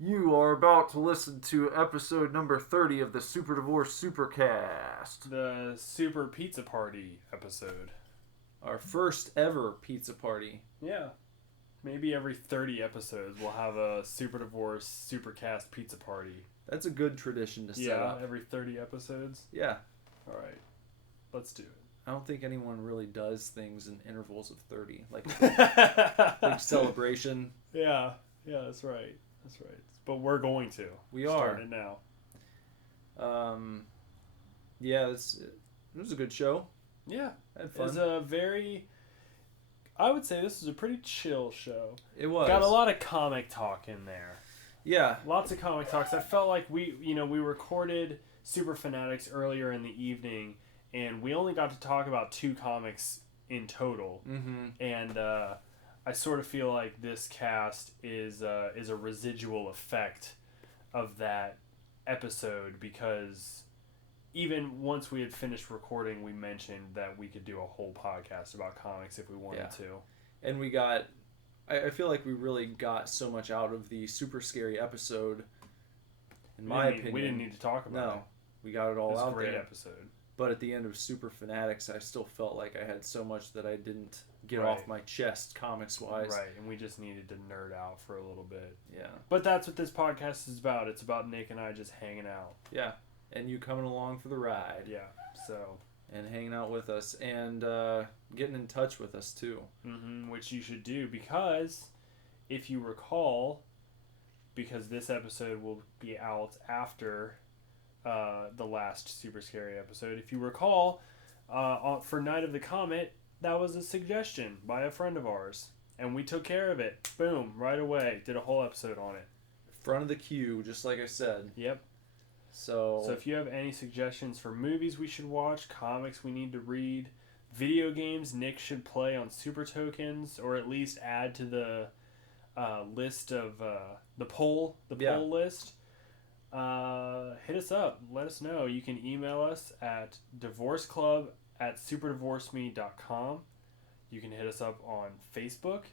You are about to listen to episode number 30 of the Super Divorce Supercast. The Super Pizza Party episode. Our first ever pizza party. Yeah. Maybe every 30 episodes we'll have a Super Divorce Supercast pizza party. That's a good tradition to set up. Yeah, every 30 episodes? Yeah. Alright. Let's do it. I don't think anyone really does things in intervals of 30. Like a big celebration. Yeah, that's right. That's right. But we're going to. We are. Starting now. Yeah, it was a good show. Yeah. I had fun. It was a very... I would say this was a pretty chill show. It was. Got a lot of comic talk in there. Yeah. Lots of comic talks. I felt like we recorded Super Fanatics earlier in the evening, and we only got to talk about 2 comics in total. Mm-hmm. And I sort of feel like this cast is a residual effect of that episode, because even once we had finished recording, we mentioned that we could do a whole podcast about comics if we wanted to. And we got... I feel like we really got so much out of the super scary episode, in my opinion. We didn't need to talk about it. No, we got it all out there. It was a great episode. But at the end of Super Fanatics, I still felt like I had so much that I didn't get Right. off my chest, comics-wise. Right, and we just needed to nerd out for a little bit. Yeah. But that's what this podcast is about. It's about Nick and I just hanging out. Yeah, and you coming along for the ride. Yeah, so... And hanging out with us, and getting in touch with us, too. Mm-hmm, which you should do, because if you recall, because this episode will be out after the last Super Scary episode, if you recall, for Night of the Comet, that was a suggestion by a friend of ours, and we took care of it. Boom, right away. Did a whole episode on it. Front of the queue, just like I said. Yep. So if you have any suggestions for movies we should watch, comics we need to read, video games Nick should play on Super Tokens, or at least add to the list of the poll list, hit us up. Let us know. You can email us at divorceclub@superdivorceme.com. You can hit us up on Facebook.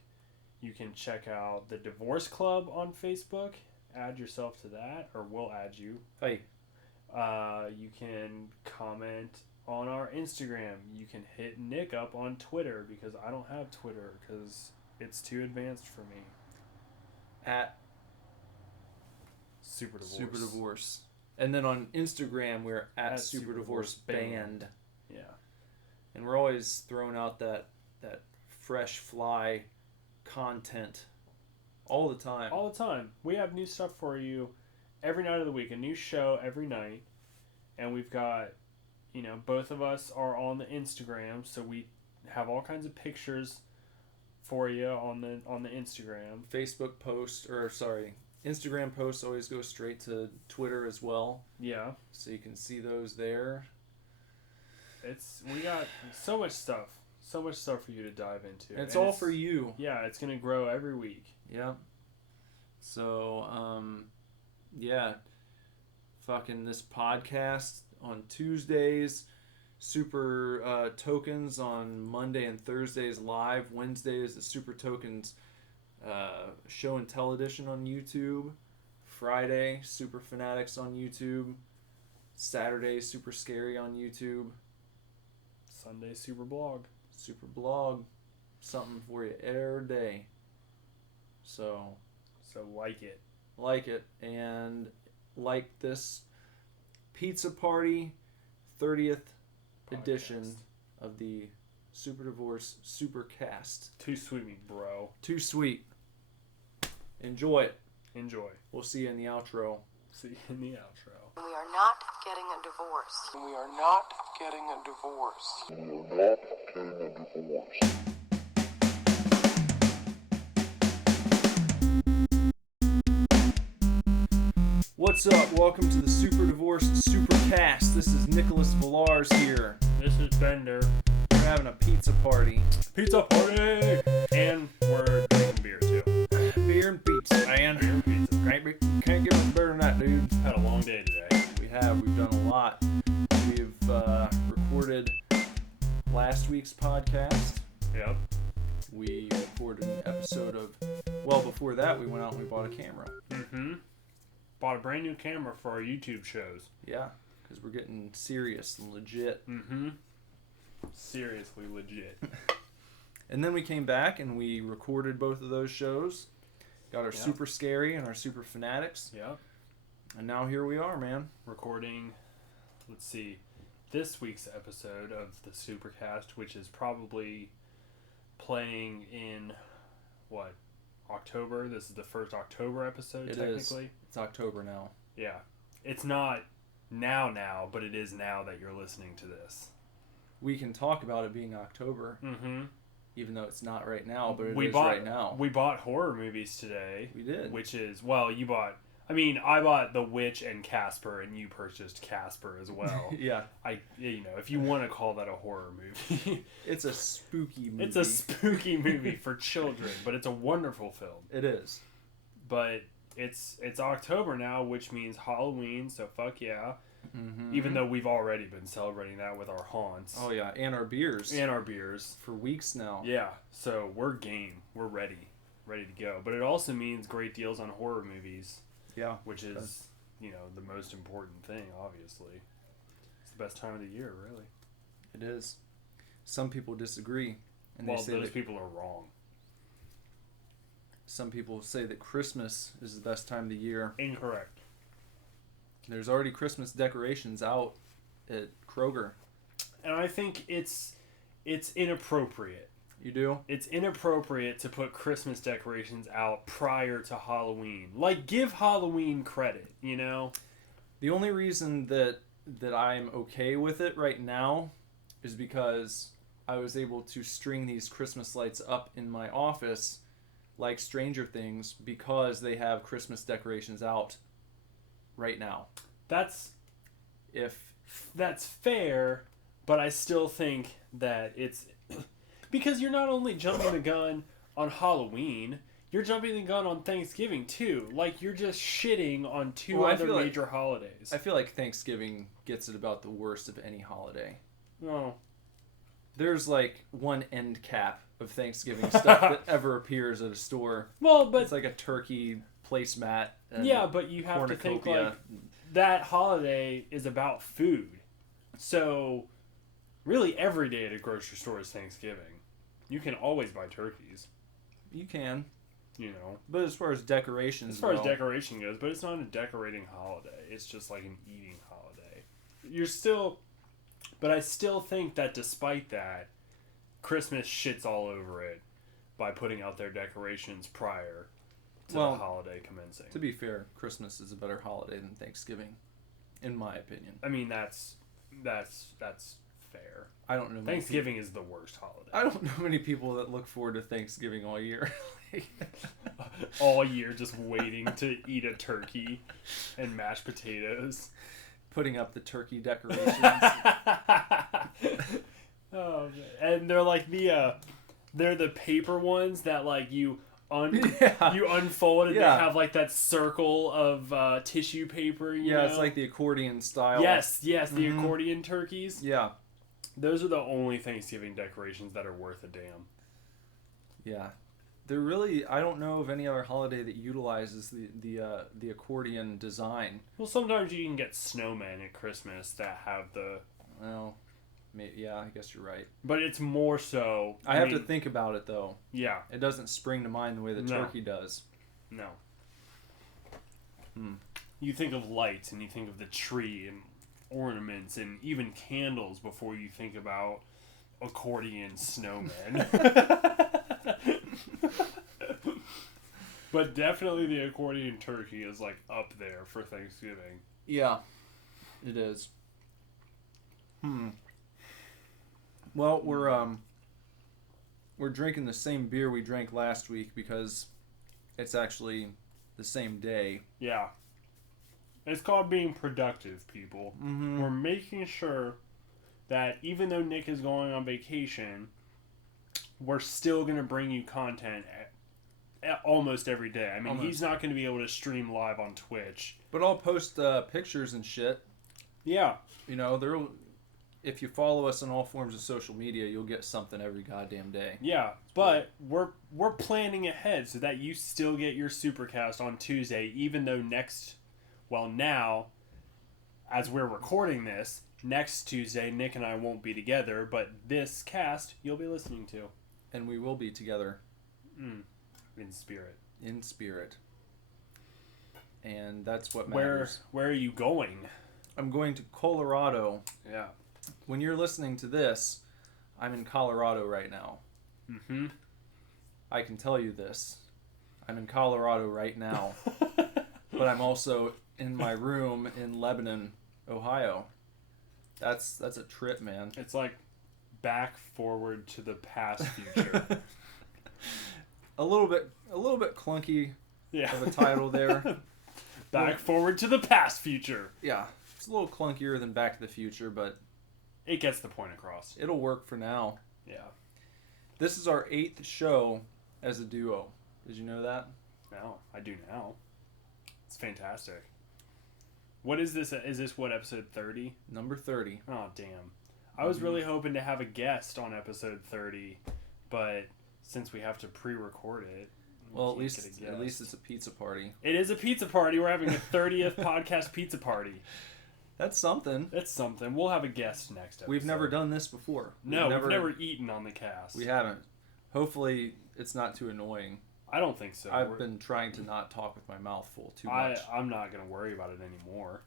You can check out the Divorce Club on Facebook. Add yourself to that, or we'll add you. Hey. You can comment on our Instagram. You can hit Nick up on Twitter, because I don't have Twitter because it's too advanced for me. At Super Divorce. Super Divorce. And then on Instagram, we're at Super Divorce Band. Yeah. And we're always throwing out that fresh fly content all the time. All the time. We have new stuff for you every night of the week. A new show every night. And we've got, both of us are on the Instagram, so we have all kinds of pictures for you on the Instagram. Facebook posts, Instagram posts always go straight to Twitter as well. Yeah. So you can see those there. We got so much stuff. So much stuff for you to dive into. And it's all for you. Yeah, it's going to grow every week. Yeah. So, fucking this podcast on Tuesdays, Super Tokens on Monday and Thursdays live. Wednesdays, the Super Tokens show and tell edition on YouTube. Friday, Super Fanatics on YouTube. Saturday, Super Scary on YouTube. Sunday, Super Blog. Super Blog. Something for you every day. So like it. Like it. And like this pizza party 30th edition of the Super Divorce Supercast. Too sweet, me bro. Too sweet. Enjoy it. Enjoy. We'll see you in the outro. See you in the outro. We are not getting a divorce. We are not getting a divorce. We are not getting a divorce. What's up? Welcome to the Super Divorce Supercast. This is Nicholas Villars here. This is Bender. We're having a pizza party. Pizza party! And we're drinking beer, too. Beer and pizza, man. Beer and pizza. Can't get much better than that, dude. Had a long day today. We've done a lot. We've recorded last week's podcast. Yep. We recorded an episode of, well, before that, we went out and we bought a camera. Mm-hmm. bought a brand new camera for our YouTube shows. Yeah, because we're getting serious and legit. Mm-hmm. Seriously legit. And then we came back and we recorded both of those shows. Got our Super Scary and our Super Fanatics. Yeah. And now here we are, man. Recording, let's see, this week's episode of the Supercast, which is probably playing in, what, October? This is the first October episode, technically. It's October now. Yeah. It's not now, but it is now that you're listening to this. We can talk about it being October. Mm-hmm. Even though it's not right now, but it is right now. We bought horror movies today. We did. Which is, well, I bought The Witch and Casper, and you purchased Casper as well. Yeah. If you want to call that a horror movie. It's a spooky movie. It's a spooky movie for children, but it's a wonderful film. It is. But it's October now, which means Halloween, so fuck yeah. Mm-hmm. Even though we've already been celebrating that with our haunts. Oh, yeah, and our beers. For weeks now. Yeah, so we're game. We're ready to go. But it also means great deals on horror movies. Yeah. Which is, the most important thing, obviously. It's the best time of the year, really. It is. Some people disagree. And well, they say those people are wrong. Some people say that Christmas is the best time of the year. Incorrect. There's already Christmas decorations out at Kroger. And I think it's inappropriate. You do? It's inappropriate to put Christmas decorations out prior to Halloween. Like, give Halloween credit, The only reason that I'm okay with it right now is because I was able to string these Christmas lights up in my office like Stranger Things because they have Christmas decorations out right now. That's fair, but I still think that it's because you're not only jumping the gun on Halloween, you're jumping the gun on Thanksgiving too. Like, you're just shitting on two other major holidays. I feel like Thanksgiving gets it about the worst of any holiday. No. There's like one end cap of Thanksgiving stuff that ever appears at a store. Well, but it's like a turkey placemat. Yeah, but you have to think like that holiday is about food. So really every day at a grocery store is Thanksgiving. You can always buy turkeys. You can. But as far as decorations as far as decoration goes, but it's not a decorating holiday. It's just like an eating holiday. But I still think that despite that, Christmas shits all over it by putting out their decorations prior to the holiday commencing. To be fair, Christmas is a better holiday than Thanksgiving, in my opinion. I mean, that's fair. I don't know. Thanksgiving is the worst holiday. I don't know many people that look forward to Thanksgiving all year. All year just waiting to eat a turkey and mashed potatoes. Putting up the turkey decorations. Oh, man. And they're like they're the paper ones that like you unfold and they have like that circle of tissue paper. You know? It's like the accordion style. Yes, the accordion turkeys. Yeah. Those are the only Thanksgiving decorations that are worth a damn. Yeah. They're really, I don't know of any other holiday that utilizes the accordion design. Well, sometimes you can get snowmen at Christmas that have the... Well, maybe, I guess you're right. But it's more so... I have to think about it, though. Yeah. It doesn't spring to mind the way the turkey does. No. You think of lights, and you think of the tree, and ornaments, and even candles before you think about accordion snowmen. But definitely the accordion turkey is like up there for Thanksgiving. Yeah, it is. Well, we're drinking the same beer we drank last week because it's actually the same day. Yeah. It's called being productive, people. Mm-hmm. We're making sure that even though Nick is going on vacation, we're still going to bring you content almost every day. I mean, he's not going to be able to stream live on Twitch. But I'll post pictures and shit. Yeah. You know, if you follow us on all forms of social media, you'll get something every goddamn day. Yeah, but we're planning ahead so that you still get your Supercast on Tuesday, even though next Well, now, as we're recording this, next Tuesday, Nick and I won't be together, but this cast you'll be listening to. And we will be together. In spirit. In spirit. And that's what matters. Where are you going? I'm going to Colorado. Yeah. When you're listening to this, I'm in Colorado right now. Mm-hmm. I can tell you this. I'm in Colorado right now. But I'm also in my room in Lebanon, Ohio. That's a trip, man. It's like back forward to the past future. a little bit clunky Yeah. of a title there. Back forward to the past future. Yeah. It's a little clunkier than Back to the Future, but it gets the point across. It'll work for now. Yeah. This is our 8th show as a duo. Did you know that? No, I do now. It's fantastic. What is this? Is this what, episode 30? Number 30. Oh, damn. I was really hoping to have a guest on episode 30, but since we have to pre-record it, well, at least it's a pizza party. It is a pizza party. We're having a 30th podcast pizza party. That's something. That's something. We'll have a guest next episode. We've never done this before. No, we've never eaten on the cast. We haven't. Hopefully, it's not too annoying. I don't think so. I've been trying to not talk with my mouth full too much. I'm not going to worry about it anymore.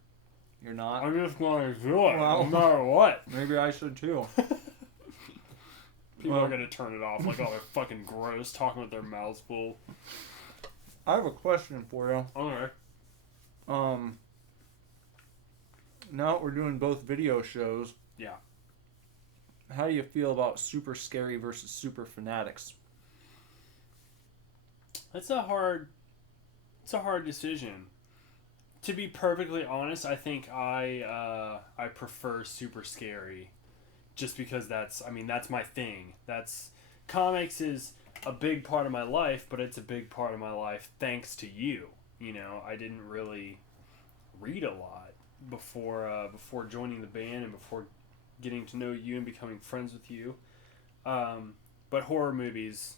You're not? I'm just going to do it, well, no matter what. Maybe I should too. People are going to turn it off like, oh, they're fucking gross, talking with their mouths full. I have a question for you. Okay. Now that we're doing both video shows. Yeah. How do you feel about Super Scary versus Super Fanatics? It's a hard decision. To be perfectly honest, I think I prefer Super Scary, just because that's my thing. Comics is a big part of my life, but it's a big part of my life thanks to you. You know, I didn't really read a lot before joining the band and before getting to know you and becoming friends with you. But horror movies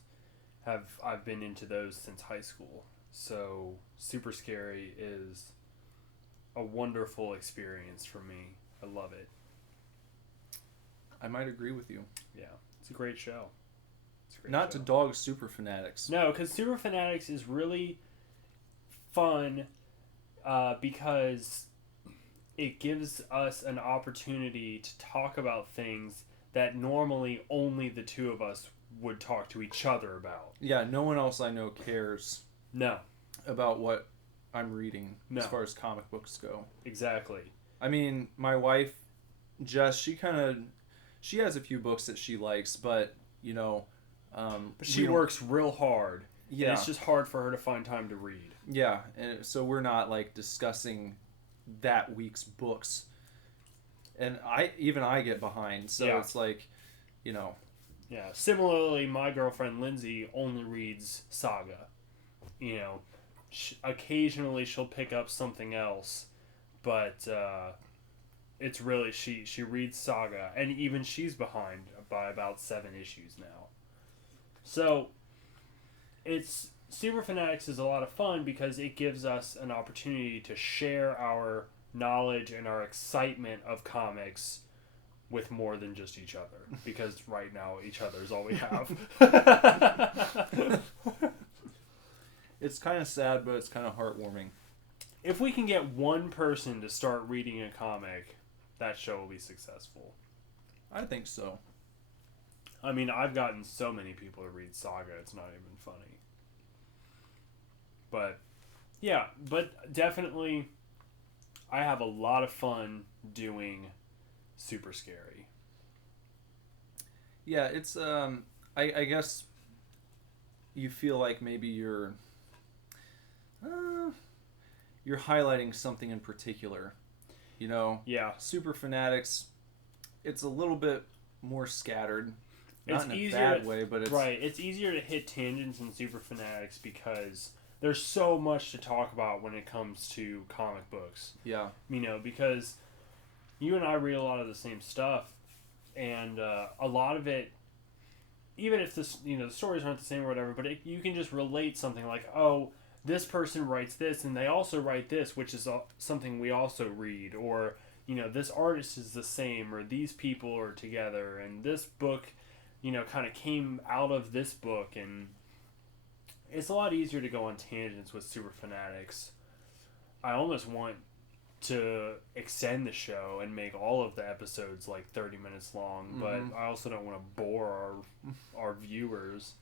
I've been into those since high school. So Super Scary is a wonderful experience for me. I love it. I might agree with you. Yeah, it's a great show. Not to dog Super Fanatics. No, because Super Fanatics is really fun because it gives us an opportunity to talk about things that normally only the two of us would talk to each other about. Yeah, no one else I know cares. No. About what I'm reading no. as far as comic books go. Exactly. I mean, my wife, Jess, she has a few books that she likes, but, you know... but she works real hard. Yeah. And it's just hard for her to find time to read. Yeah, and so we're not, like, discussing that week's books. And I get behind, so yeah. It's like, you know... Yeah. Similarly, my girlfriend Lindsay only reads Saga. You know, occasionally she'll pick up something else, but it's really she reads Saga, and even she's behind by about 7 issues now. So, Super Fanatics is a lot of fun because it gives us an opportunity to share our knowledge and our excitement of comics with more than just each other, because right now each other is all we have. It's kind of sad, but it's kind of heartwarming. If we can get one person to start reading a comic, that show will be successful. I think so. I mean, I've gotten so many people to read Saga, it's not even funny. But, yeah, but definitely, I have a lot of fun doing Super Scary. Yeah, it's I guess you feel like maybe you're highlighting something in particular, you know. Yeah. Super Fanatics, it's a little bit more scattered, not it's in a easier bad way, but it's right. It's easier to hit tangents in Super Fanatics because there's so much to talk about when it comes to comic books. Yeah. You know, because you and I read a lot of the same stuff, and a lot of it, even if the stories aren't the same or whatever, but you can just relate something like, oh, this person writes this and they also write this, which is something we also read, or, you know, this artist is the same, or these people are together, and this book, you know, kind of came out of this book. And it's a lot easier to go on tangents with super fanatics. I almost want to extend the show and make all of the episodes like 30 minutes long, but I also don't want to bore our viewers.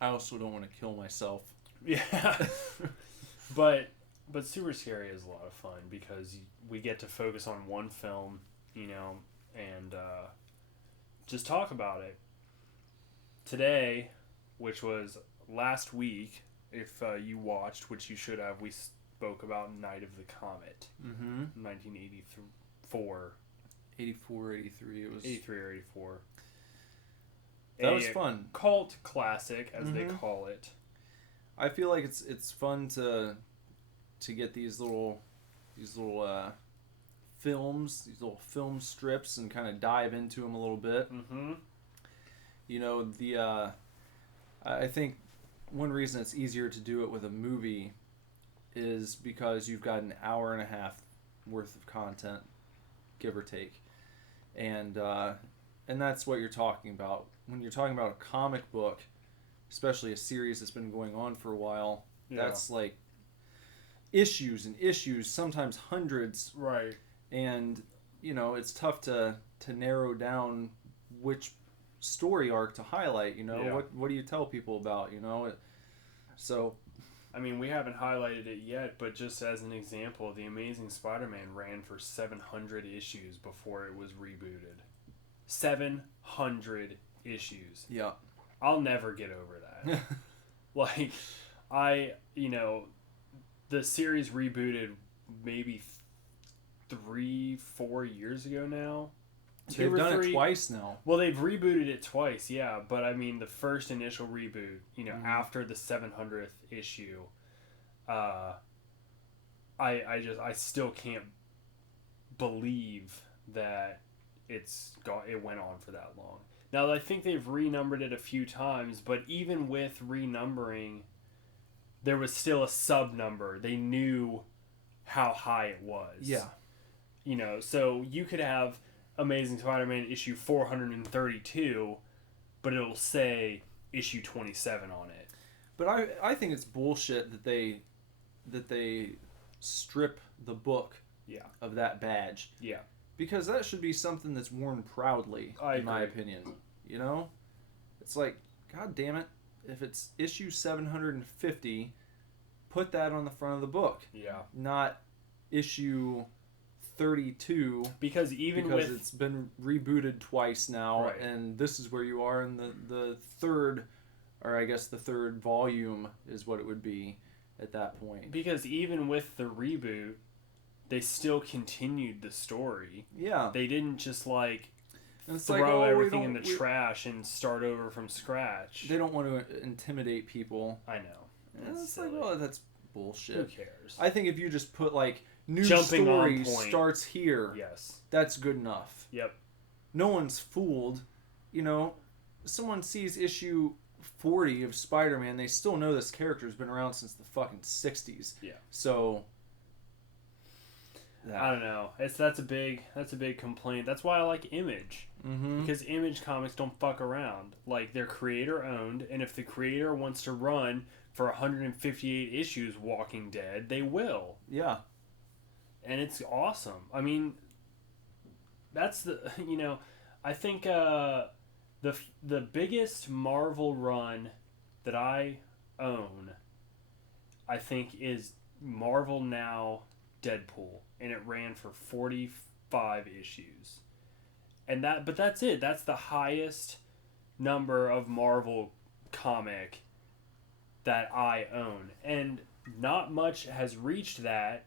I also don't want to kill myself. Yeah. but Super Scary is a lot of fun because we get to focus on one film, you know, and just talk about it. Today, which was last week, if you watched, which you should have, we spoke about Night of the Comet. 1984. 84, 83. It was 83 or 84. That was fun. Cult classic, as they call it. I feel like it's fun to get these little films, these little film strips, and kind of dive into them a little bit. You know, I think one reason it's easier to do it with a movie is because you've got an hour and a half worth of content, give or take, and that's what you're talking about when you're talking about a comic book, especially a series that's been going on for a while. Yeah. That's like issues and issues, sometimes hundreds, right? And you know, it's tough to narrow down which story arc to highlight. You know, what do you tell people about? You know, so. I mean, we haven't highlighted it yet, but just as an example, The Amazing Spider-Man ran for 700 issues before it was rebooted. 700 issues. Yeah. I'll never get over that. Like, the series rebooted maybe 3-4 years ago now. They've done it twice now. Well, they've rebooted it twice, yeah. But I mean, the first initial reboot, you know, after the 700th issue, I still can't believe that it went on for that long. Now, I think they've renumbered it a few times, but even with renumbering, there was still a sub number. They knew how high it was. Yeah. You know, so you could have Amazing Spider-Man issue 432, but it'll say issue 27 on it. But I think it's bullshit that they strip the book of that badge. Yeah. Because that should be something that's worn proudly, in my opinion. You know? It's like, God damn it, if it's issue 750, put that on the front of the book. Yeah. Not issue 32 because it's been rebooted twice now, right. And this is where you are in the third, or I guess the third volume is what it would be at that point. Because even with the reboot, they still continued the story. Yeah. They didn't just throw everything in the trash and start over from scratch. They don't want to intimidate people. I know. It's like, well, that's bullshit. Who cares? I think if you just put new Jumping story starts here. Yes. That's good enough. Yep. No one's fooled. You know, someone sees issue 40 of Spider-Man, they still know this character's been around since the fucking 60s. Yeah. So I don't know. That's a big complaint. That's why I like Image. Because Image comics don't fuck around. Like, they're creator owned, and if the creator wants to run for 158 issues Walking Dead, they will. Yeah. And it's awesome. I mean, that's I think the biggest Marvel run that I own, I think, is Marvel Now Deadpool, and it ran for 45 issues. But that's it. That's the highest number of Marvel comic that I own. And not much has reached that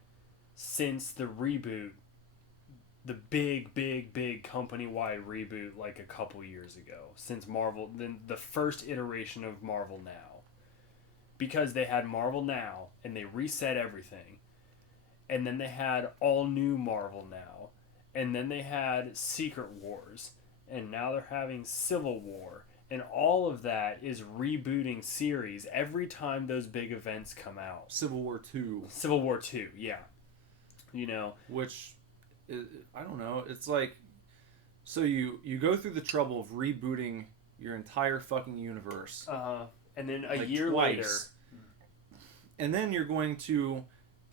since the reboot, the big company-wide reboot like a couple years ago, since Marvel, then the first iteration of Marvel Now. Because they had Marvel Now, and they reset everything. And then they had all new Marvel Now. And then they had Secret Wars. And now they're having Civil War. And all of that is rebooting series every time those big events come out. Civil War II. Civil War II, yeah. You know. Which, I don't know. It's like, so you go through the trouble of rebooting your entire fucking universe. And then a year twice. later. And then you're going to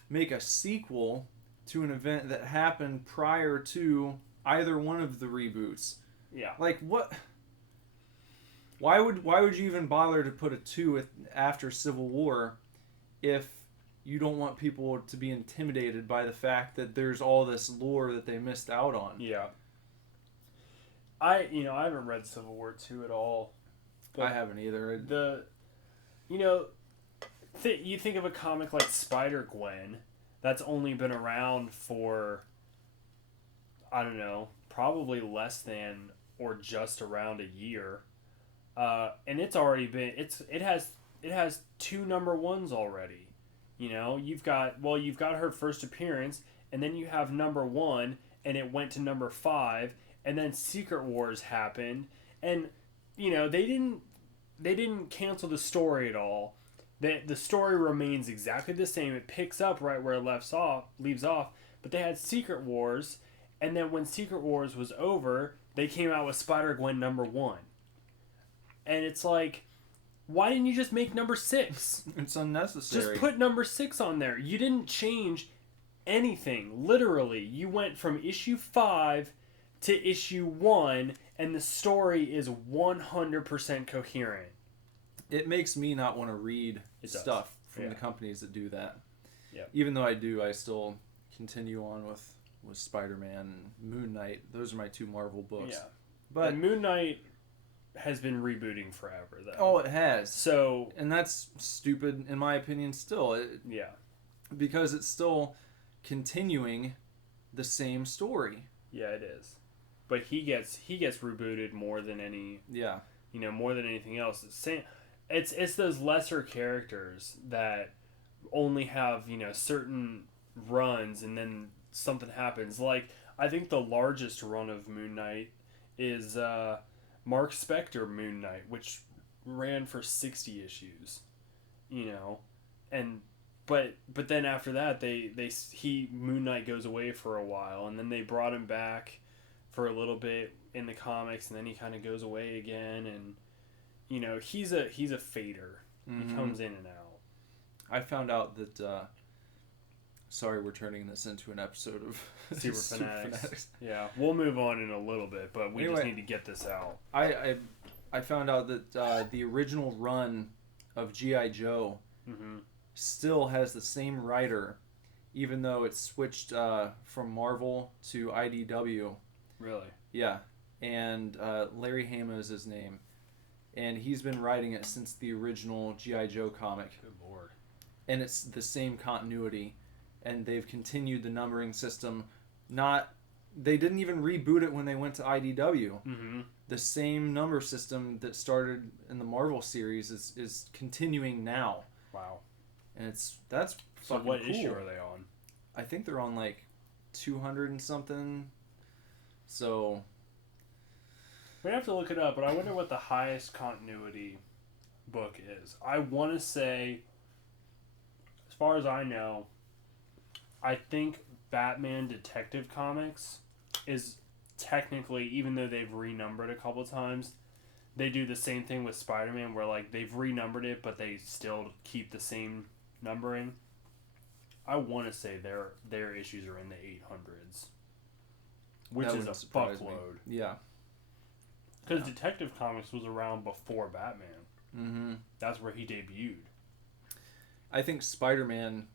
make a sequel to an event that happened prior to either one of the reboots. Yeah. Like, what? Why would you even bother to put a 2 after Civil War if you don't want people to be intimidated by the fact that there's all this lore that they missed out on? Yeah. I haven't read Civil War II at all. I haven't either. You think of a comic like Spider-Gwen that's only been around for, I don't know, probably less than or just around a year. And it's already been, it has 2 number 1s already. You know, you've got her first appearance, and then you have number 1, and it went to number 5, and then Secret Wars happened, and, you know, they didn't cancel the story at all. The story remains exactly the same. It picks up right where it leaves off, but they had Secret Wars, and then when Secret Wars was over, they came out with Spider-Gwen number 1. And it's like, why didn't you just make number 6? It's unnecessary. Just put number 6 on there. You didn't change anything. Literally, you went from issue 5 to issue 1, and the story is 100% coherent. It makes me not want to read stuff from Yeah. the companies that do that. Yeah. Even though I still continue on with Spider-Man and Moon Knight. Those are my 2 Marvel books. Yeah. But And Moon Knight has been rebooting forever, though. oh, it has. So, And that's stupid, in my opinion, still. yeah. Because it's still continuing the same story. Yeah, it is. But he gets rebooted more than any, Yeah. more than anything else. It's those lesser characters that only have, certain runs and then something happens. Like, I think the largest run of Moon Knight is Mark Spector Moon Knight, which ran for 60 issues, and but then after that Moon Knight goes away for a while, and then they brought him back for a little bit in the comics, and then he kind of goes away again, and he's a fader. Mm-hmm. He comes in and out. I found out that sorry, we're turning this into an episode of Super Fanatics. Yeah, we'll move on in a little bit, but we just need to get this out. I found out that the original run of G.I. Joe still has the same writer, even though it's switched from Marvel to IDW. Really? Yeah, and Larry Hama is his name, and he's been writing it since the original G.I. Joe comic. Good lord. And it's the same continuity, and they've continued the numbering system. They didn't even reboot it when they went to IDW. Mm-hmm. The same number system that started in the Marvel series is continuing now. Wow. And that's So fucking what cool. issue are they on? I think they're on like 200 and something. So We have to look it up, but I wonder what the highest continuity book is. I want to say, as far as I know, I think Batman Detective Comics is technically, even though they've renumbered a couple times, they do the same thing with Spider-Man where like they've renumbered it, but they still keep the same numbering. I want to say their issues are in the 800s, which that is a wouldn't surprise me. fuckload. Yeah. Because Detective Comics was around before Batman. Mm-hmm. That's where he debuted. I think Spider-Man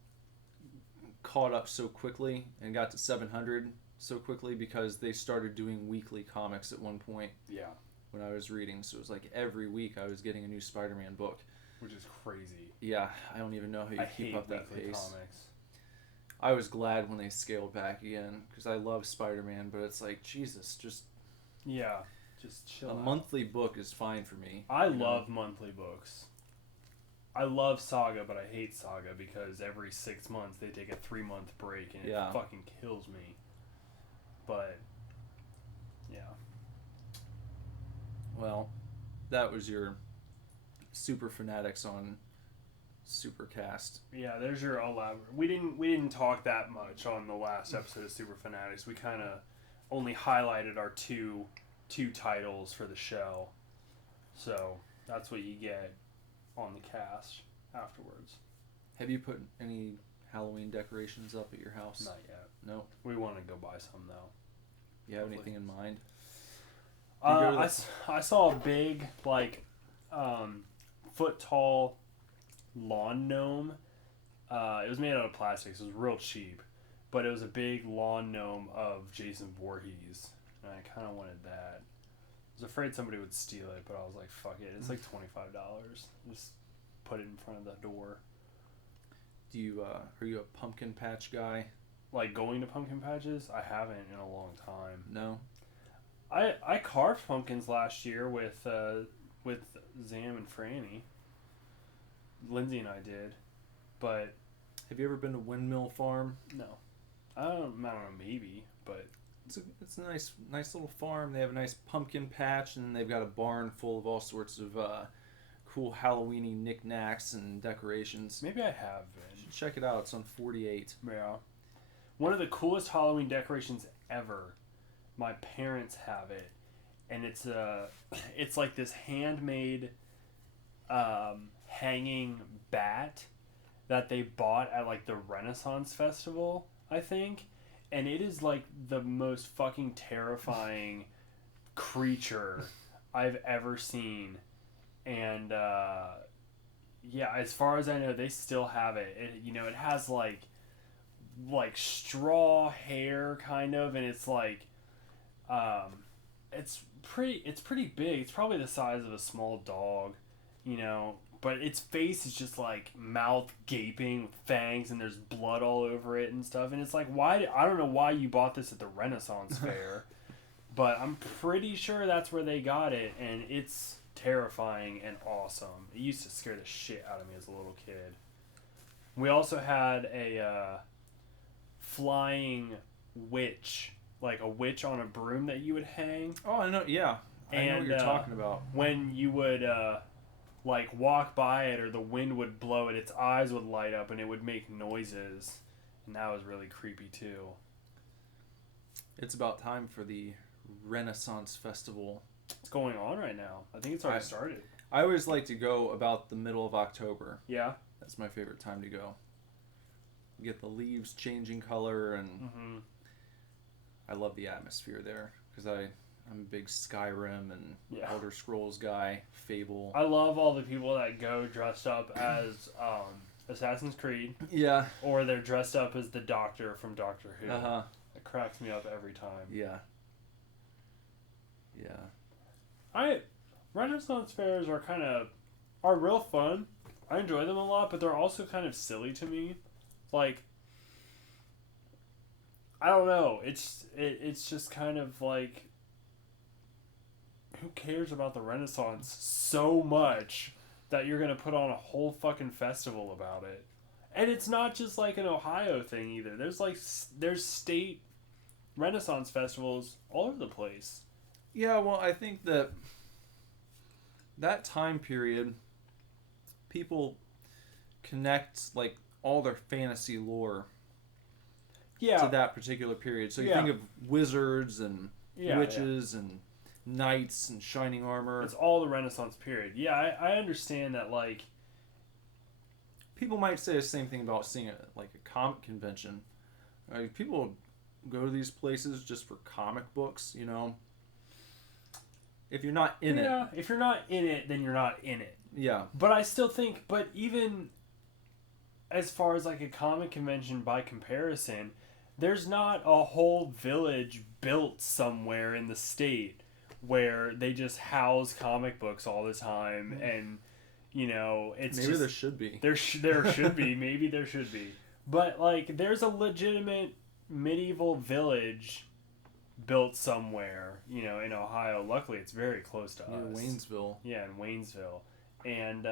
caught up so quickly and got to 700 so quickly because they started doing weekly comics at one point. Yeah. When I was reading, so it was like every week I was getting a new Spider-Man book. Which is crazy. Yeah, I don't even know how you keep up that weekly pace. Comics. I was glad when they scaled back again because I love Spider-Man, but it's like, Jesus, just chill a out. monthly book is fine for me. I love monthly books. I love Saga, but I hate Saga because every 6 months they take a 3-month break and it fucking kills me. But, yeah. Well, that was your super fanatics on Supercast. Yeah, there's your elaborate. We didn't talk that much on the last episode of Super Fanatics. We kind of only highlighted our two titles for the show. So that's what you get on the cast afterwards. Have you put any Halloween decorations up at your house? Not yet. No. We want to go buy some though. You have anything in mind? I saw a big foot tall lawn gnome. It was made out of plastic, so it was real cheap, but it was a big lawn gnome of Jason Voorhees, and I kind of wanted that. I was afraid somebody would steal it, but I was like, fuck it, it's like $25. Just put it in front of the door. Do you are you a pumpkin patch guy? Like going to pumpkin patches? I haven't in a long time. No. I carved pumpkins last year with Zam and Franny. Lindsay and I did, but Have you ever been to Windmill Farm? no, I don't know, maybe, but It's a nice little farm. They have a nice pumpkin patch, and they've got a barn full of all sorts of cool Halloweeny knickknacks and decorations. maybe I have been. You should check it out. It's on 48. Yeah, one of the coolest Halloween decorations ever. My parents have it, and it's like this handmade hanging bat that they bought at like the Renaissance Festival, I think, and it is like the most fucking terrifying creature I've ever seen. And yeah, as far as I know, they still have it. It has like straw hair kind of, and it's like it's pretty big. It's probably the size of a small dog, but its face is just like mouth gaping with fangs, and there's blood all over it and stuff. And it's like, I don't know why you bought this at the Renaissance Fair, but I'm pretty sure that's where they got it, and it's terrifying and awesome. It used to scare the shit out of me as a little kid. We also had a flying witch, like a witch on a broom that you would hang. Oh, I know. Yeah, I know what you're talking about. When you would walk by it, or the wind would blow it, its eyes would light up and it would make noises, and that was really creepy too. It's about time for the Renaissance Festival. It's going on right now. I think it's already started. I always like to go about the middle of October. Yeah. That's my favorite time to go. You get the leaves changing color, and I love the atmosphere there because I'm a big Skyrim and Elder Scrolls guy, Fable. I love all the people that go dressed up as Assassin's Creed. Yeah. Or they're dressed up as the Doctor from Doctor Who. Uh-huh. It cracks me up every time. Yeah. Yeah. Renaissance fairs are real fun. I enjoy them a lot, but they're also kind of silly to me. Like, I don't know. It's just kind of like, who cares about the Renaissance so much that you're gonna put on a whole fucking festival about it? And it's not just like an Ohio thing either. There's state Renaissance festivals all over the place. Yeah, well, I think that time period, people connect like all their fantasy lore to that particular period. So you think of wizards and witches and knights and shining armor. It's all the Renaissance period. Yeah, I understand that. Like, people might say the same thing about seeing a comic convention. People go to these places just for comic books, If you're not in it. Yeah, if you're not in it, then you're not in it. Yeah. But I still think, even as far as like a comic convention by comparison, there's not a whole village built somewhere in the state where they just house comic books all the time, and it's maybe there should be. There should be. Maybe there should be. But like, there's a legitimate medieval village built somewhere, in Ohio. Luckily, it's very close to us. Waynesville. Yeah, in Waynesville. And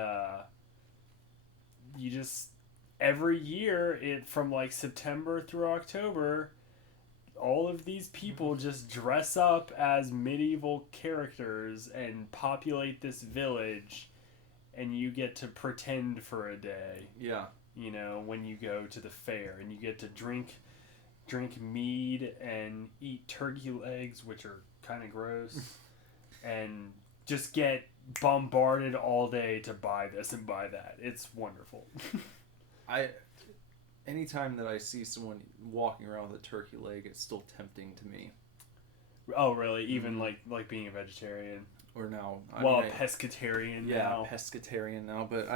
you just, every year, from like September through October, all of these people just dress up as medieval characters and populate this village, and you get to pretend for a day. Yeah. You know, when you go to the fair, and you get to drink mead and eat turkey legs, which are kind of gross, and just get bombarded all day to buy this and buy that. It's wonderful. Anytime that I see someone walking around with a turkey leg, it's still tempting to me. Oh, really? Even like being a vegetarian? Or now. A pescatarian now. Yeah, pescatarian now. But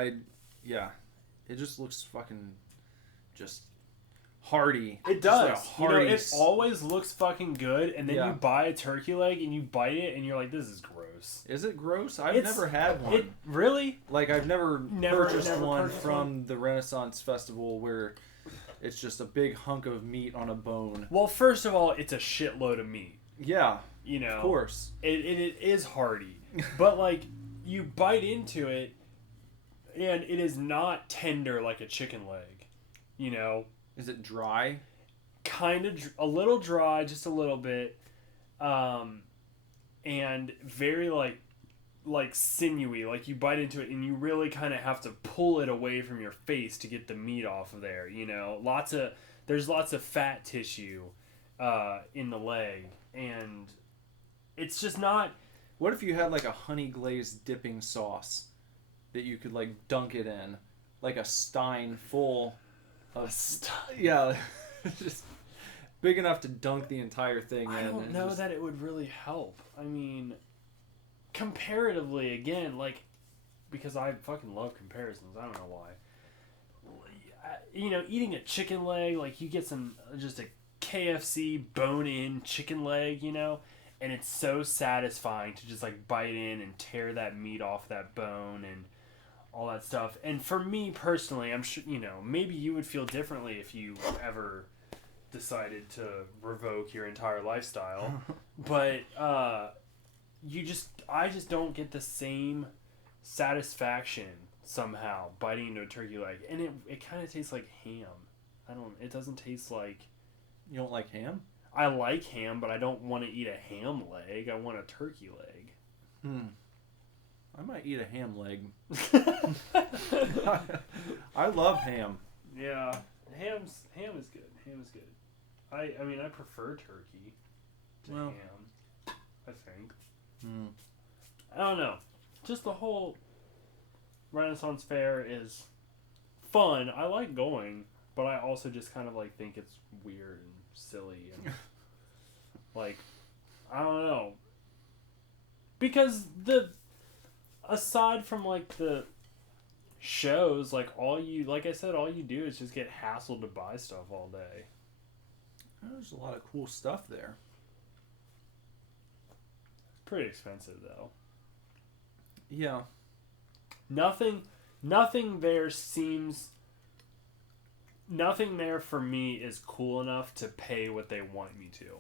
it just looks fucking just hearty. It does. Just like hearty. It always looks fucking good, and then you buy a turkey leg and you bite it, and you're like, this is gross. Is it gross? I've never had one. Really? Like, I've never purchased one from the Renaissance Festival where it's just a big hunk of meat on a bone. Well, first of all, it's a shitload of meat. Yeah. You know? Of course. It is hearty. But, like, you bite into it, and it is not tender like a chicken leg. You know? Is it dry? Kind of, a little dry, just a little bit. And very, like sinewy. Like, you bite into it and you really kind of have to pull it away from your face to get the meat off of there, you know? There's lots of fat tissue in the leg, and it's just not... What if you had like a honey glazed dipping sauce that you could like dunk it in? Like a stein full of... Yeah, just big enough to dunk the entire thing in. I don't know that it would really help. I mean... Comparatively, again, like, because I fucking love comparisons, I don't know why. You know, eating a chicken leg, like, you get just a KFC bone-in chicken leg, you know, and it's so satisfying to just, like, bite in and tear that meat off that bone and all that stuff. And for me, personally, I'm sure, you know, maybe you would feel differently if you ever decided to revoke your entire lifestyle, but, I just don't get the same satisfaction somehow biting into a turkey leg, and it kind of tastes like ham. It doesn't taste like... You don't like ham? I like ham, but I don't want to eat a ham leg. I want a turkey leg. I might eat a ham leg. I love ham. Yeah, ham is good. Ham is good. I mean, I prefer turkey to ham, I think. I don't know. Just the whole Renaissance Fair is fun. I like going, but I also just kind of like think it's weird and silly and like, I don't know. Because aside from like the shows, like like I said, all you do is just get hassled to buy stuff all day. There's a lot of cool stuff there. Pretty expensive though. Yeah. Nothing there for me is cool enough to pay what they want me to.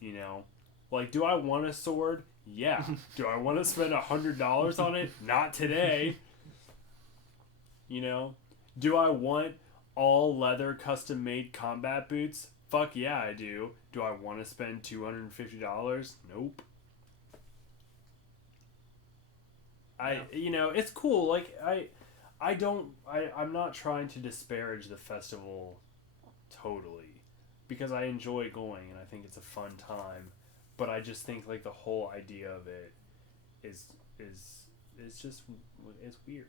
You know? Like, do I want a sword? Yeah. Do I want to spend $100 on it? Not today. You know? Do I want all leather custom made combat boots? Fuck yeah, I do. Do I want to spend $250? Nope. You know, it's cool. Like, I'm not trying to disparage the festival totally, because I enjoy going and I think it's a fun time, but I just think like the whole idea of it is weird.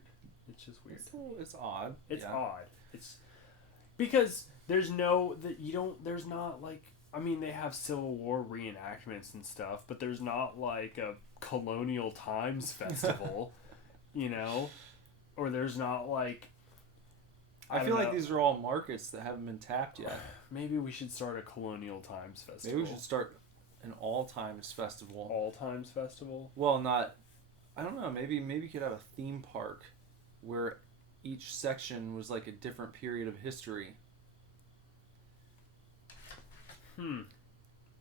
It's just weird. It's odd. It's odd. It's because there's not like, I mean, they have Civil War reenactments and stuff, but there's not like a colonial times festival, you know, or there's not like... I feel like these are all markets that haven't been tapped yet. Maybe we should start a colonial times festival. Maybe we should start an all times festival. All times festival? Well, not... I don't know. Maybe you could have a theme park where each section was like a different period of history.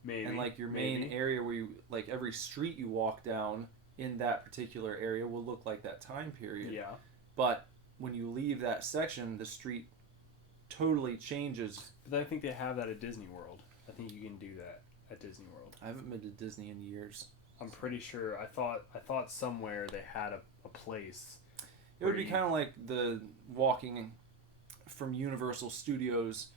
Maybe. And like your main area where you, like every street you walk down in that particular area will look like that time period. Yeah. But when you leave that section, the street totally changes. But I think they have that at Disney World. I think you can do that at Disney World. I haven't been to Disney in years. I'm pretty sure. I thought somewhere they had a place. It would be kind of like the walking from Universal Studios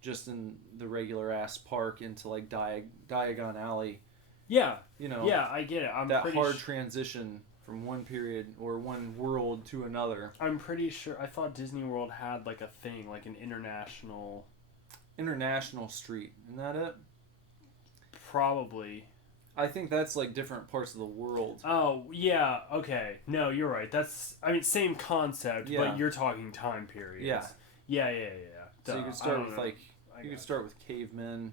just in the regular ass park into like Diagon Alley. Yeah. You know. Yeah, I get it. That hard transition from one period or one world to another. I'm pretty sure. I thought Disney World had like a thing, like an international street. Isn't that it? Probably. I think that's like different parts of the world. Oh, yeah, okay. No, you're right. That's, I mean, same concept, but you're talking time periods. Yeah. Yeah. So you could start with like, you could start with cavemen.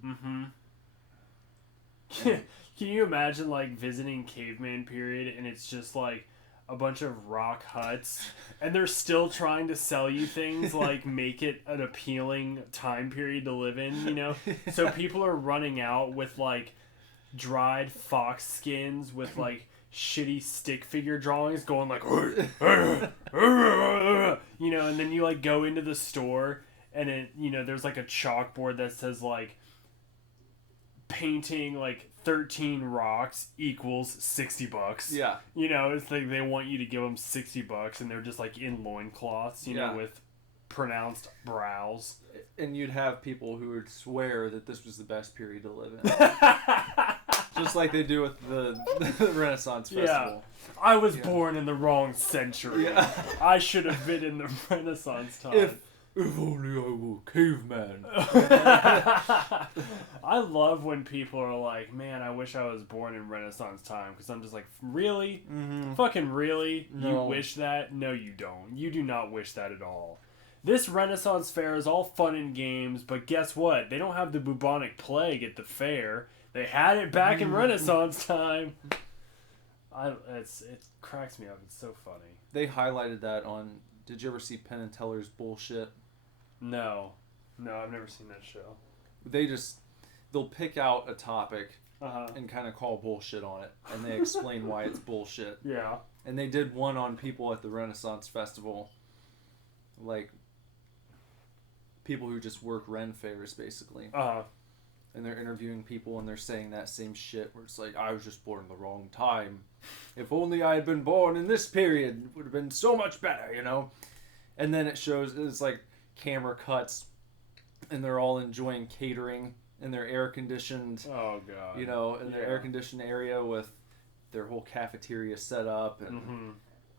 Mm-hmm. Can you imagine like visiting caveman period and it's just like a bunch of rock huts and they're still trying to sell you things like make it an appealing time period to live in, you know? So people are running out with like dried fox skins with like shitty stick figure drawings going like you know, and then you like go into the store and it, you know, there's like a chalkboard that says like painting like 13 rocks equals $60. Yeah. You know, it's like they want you to give them $60 and they're just like in loincloths, you know, with pronounced brows. And you'd have people who would swear that this was the best period to live in. Just like they do with the Renaissance Festival. Yeah. I was born in the wrong century. Yeah. I should have been in the Renaissance time. If only I were a caveman. I love when people are like, man, I wish I was born in Renaissance time. Because I'm just like, really? Mm-hmm. Fucking really? No. You wish that? No, you don't. You do not wish that at all. This Renaissance fair is all fun and games, but guess what? They don't have the bubonic plague at the fair. They had it back in Renaissance time. It cracks me up. It's so funny. They highlighted that on... Did you ever see Penn and Teller's Bullshit? No, I've never seen that show. They'll pick out a topic and kind of call bullshit on it, and they explain why it's bullshit. Yeah. And they did one on people at the Renaissance Festival, like people who just work Ren fairs, basically. And they're interviewing people, and they're saying that same shit, where it's like, I was just born in the wrong time. If only I had been born in this period, it would have been so much better, you know? And then it's like camera cuts, and they're all enjoying catering in their air-conditioned, oh god, you know, in their air-conditioned area with their whole cafeteria set up, and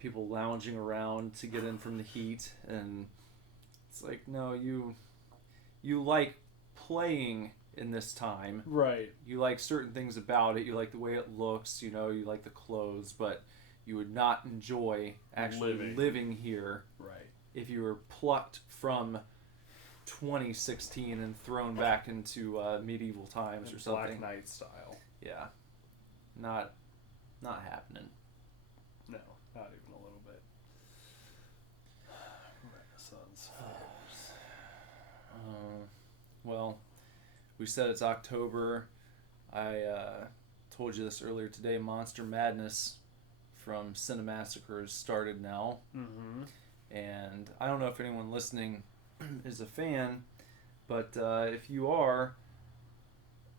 people lounging around to get in from the heat. And it's like, no, you like playing in this time, right? You like certain things about it. You like the way it looks, you know, you like the clothes, but you would not enjoy actually living here, right? If you were plucked from 2016 and thrown back into medieval times or something. Black Knight style. Yeah, not happening. No, not even a little bit. Renaissance. Well, we said it's October. I told you this earlier today. Monster Madness from Cinemassacre has started now. Mm-hmm. And I don't know if anyone listening is a fan, but if you are,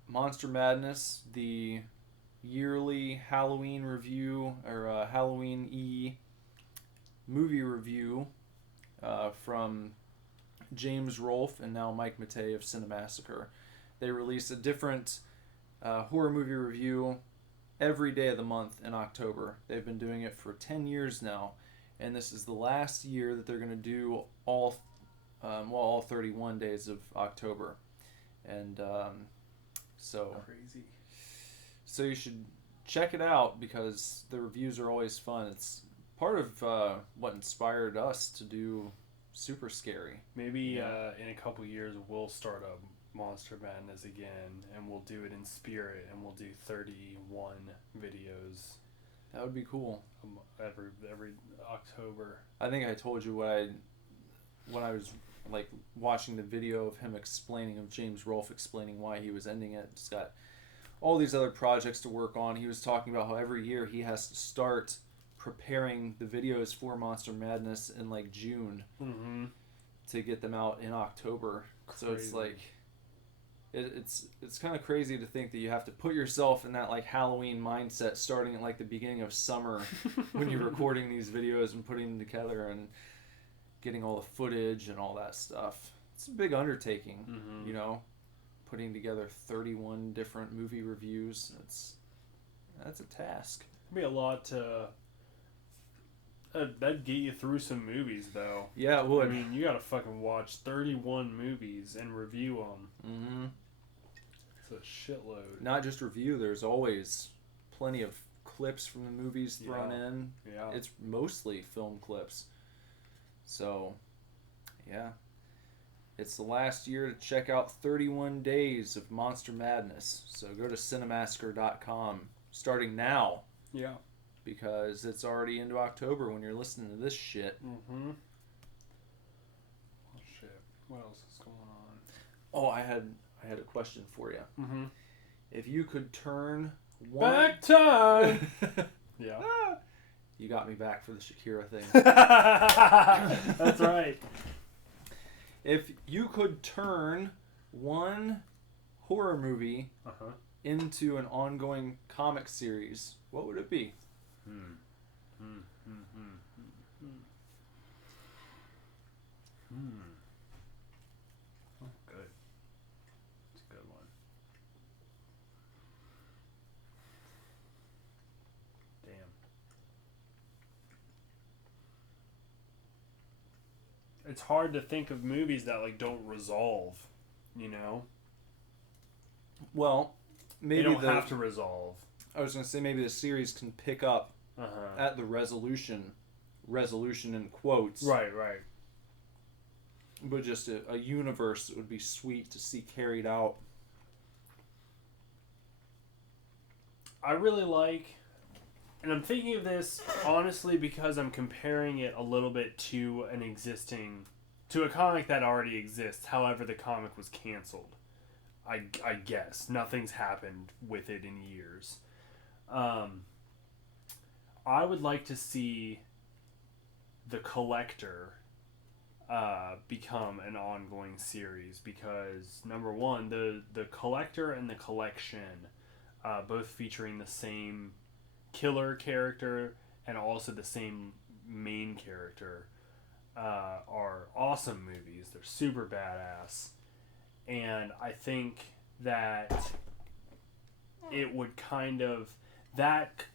Monster Madness, the yearly Halloween review, or Halloween-y movie review from James Rolfe and now Mike Matei of Cinemassacre. They release a different horror movie review every day of the month in October. They've been doing it for 10 years now, and this is the last year that they're going to do all 31 days of October. And so crazy. So you should check it out because the reviews are always fun. It's part of what inspired us to do Super Scary. Maybe in a couple years we'll start a Monster Madness again, and we'll do it in spirit, and we'll do 31 videos. That would be cool. Every October. I think I told you when I was like watching the video of him of James Rolfe explaining why he was ending it. Just got all these other projects to work on. He was talking about how every year he has to start preparing the videos for Monster Madness in like June to get them out in October. Crazy. So it's like it's kind of crazy to think that you have to put yourself in that like Halloween mindset starting at like the beginning of summer when you're recording these videos and putting them together and getting all the footage and all that stuff. It's a big undertaking, you know, putting together 31 different movie reviews. That's a task. It'd be a lot to... that'd get you through some movies, though. Yeah, it would. I mean, you gotta fucking watch 31 movies and review them. Mm-hmm. It's a shitload. Not just review, there's always plenty of clips from the movies thrown in. Yeah. It's mostly film clips. So, yeah. It's the last year to check out 31 Days of Monster Madness. So go to cinemassacre.com starting now. Yeah. Because it's already into October when you're listening to this shit. Mm-hmm. Oh, shit. What else is going on? Oh, I had a question for you. Mm-hmm. If you could turn one... Back time! Yeah. You got me back for the Shakira thing. That's right. If you could turn one horror movie into an ongoing comic series, what would it be? Oh, good. It's a good one. Damn. It's hard to think of movies that like don't resolve, you know? Well, maybe they don't have to resolve. I was going to say maybe the series can pick up at the resolution in quotes. Right. But just a universe that would be sweet to see carried out. I really like, and I'm thinking of this honestly because I'm comparing it a little bit to to a comic that already exists. However, the comic was canceled. I guess nothing's happened with it in years. I would like to see The Collector become an ongoing series because number one, the Collector and the Collection, both featuring the same killer character and also the same main character, are awesome movies. They're super badass. And I think that it would that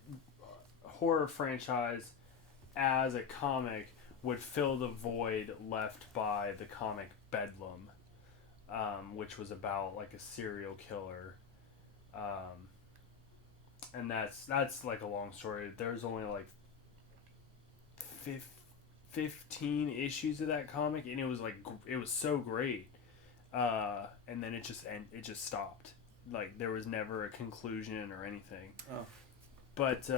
horror franchise as a comic would fill the void left by the comic Bedlam, which was about like a serial killer. And that's like a long story. There's only like 15 issues of that comic, and it was so great. And then it just stopped. Like there was never a conclusion or anything. Oh. But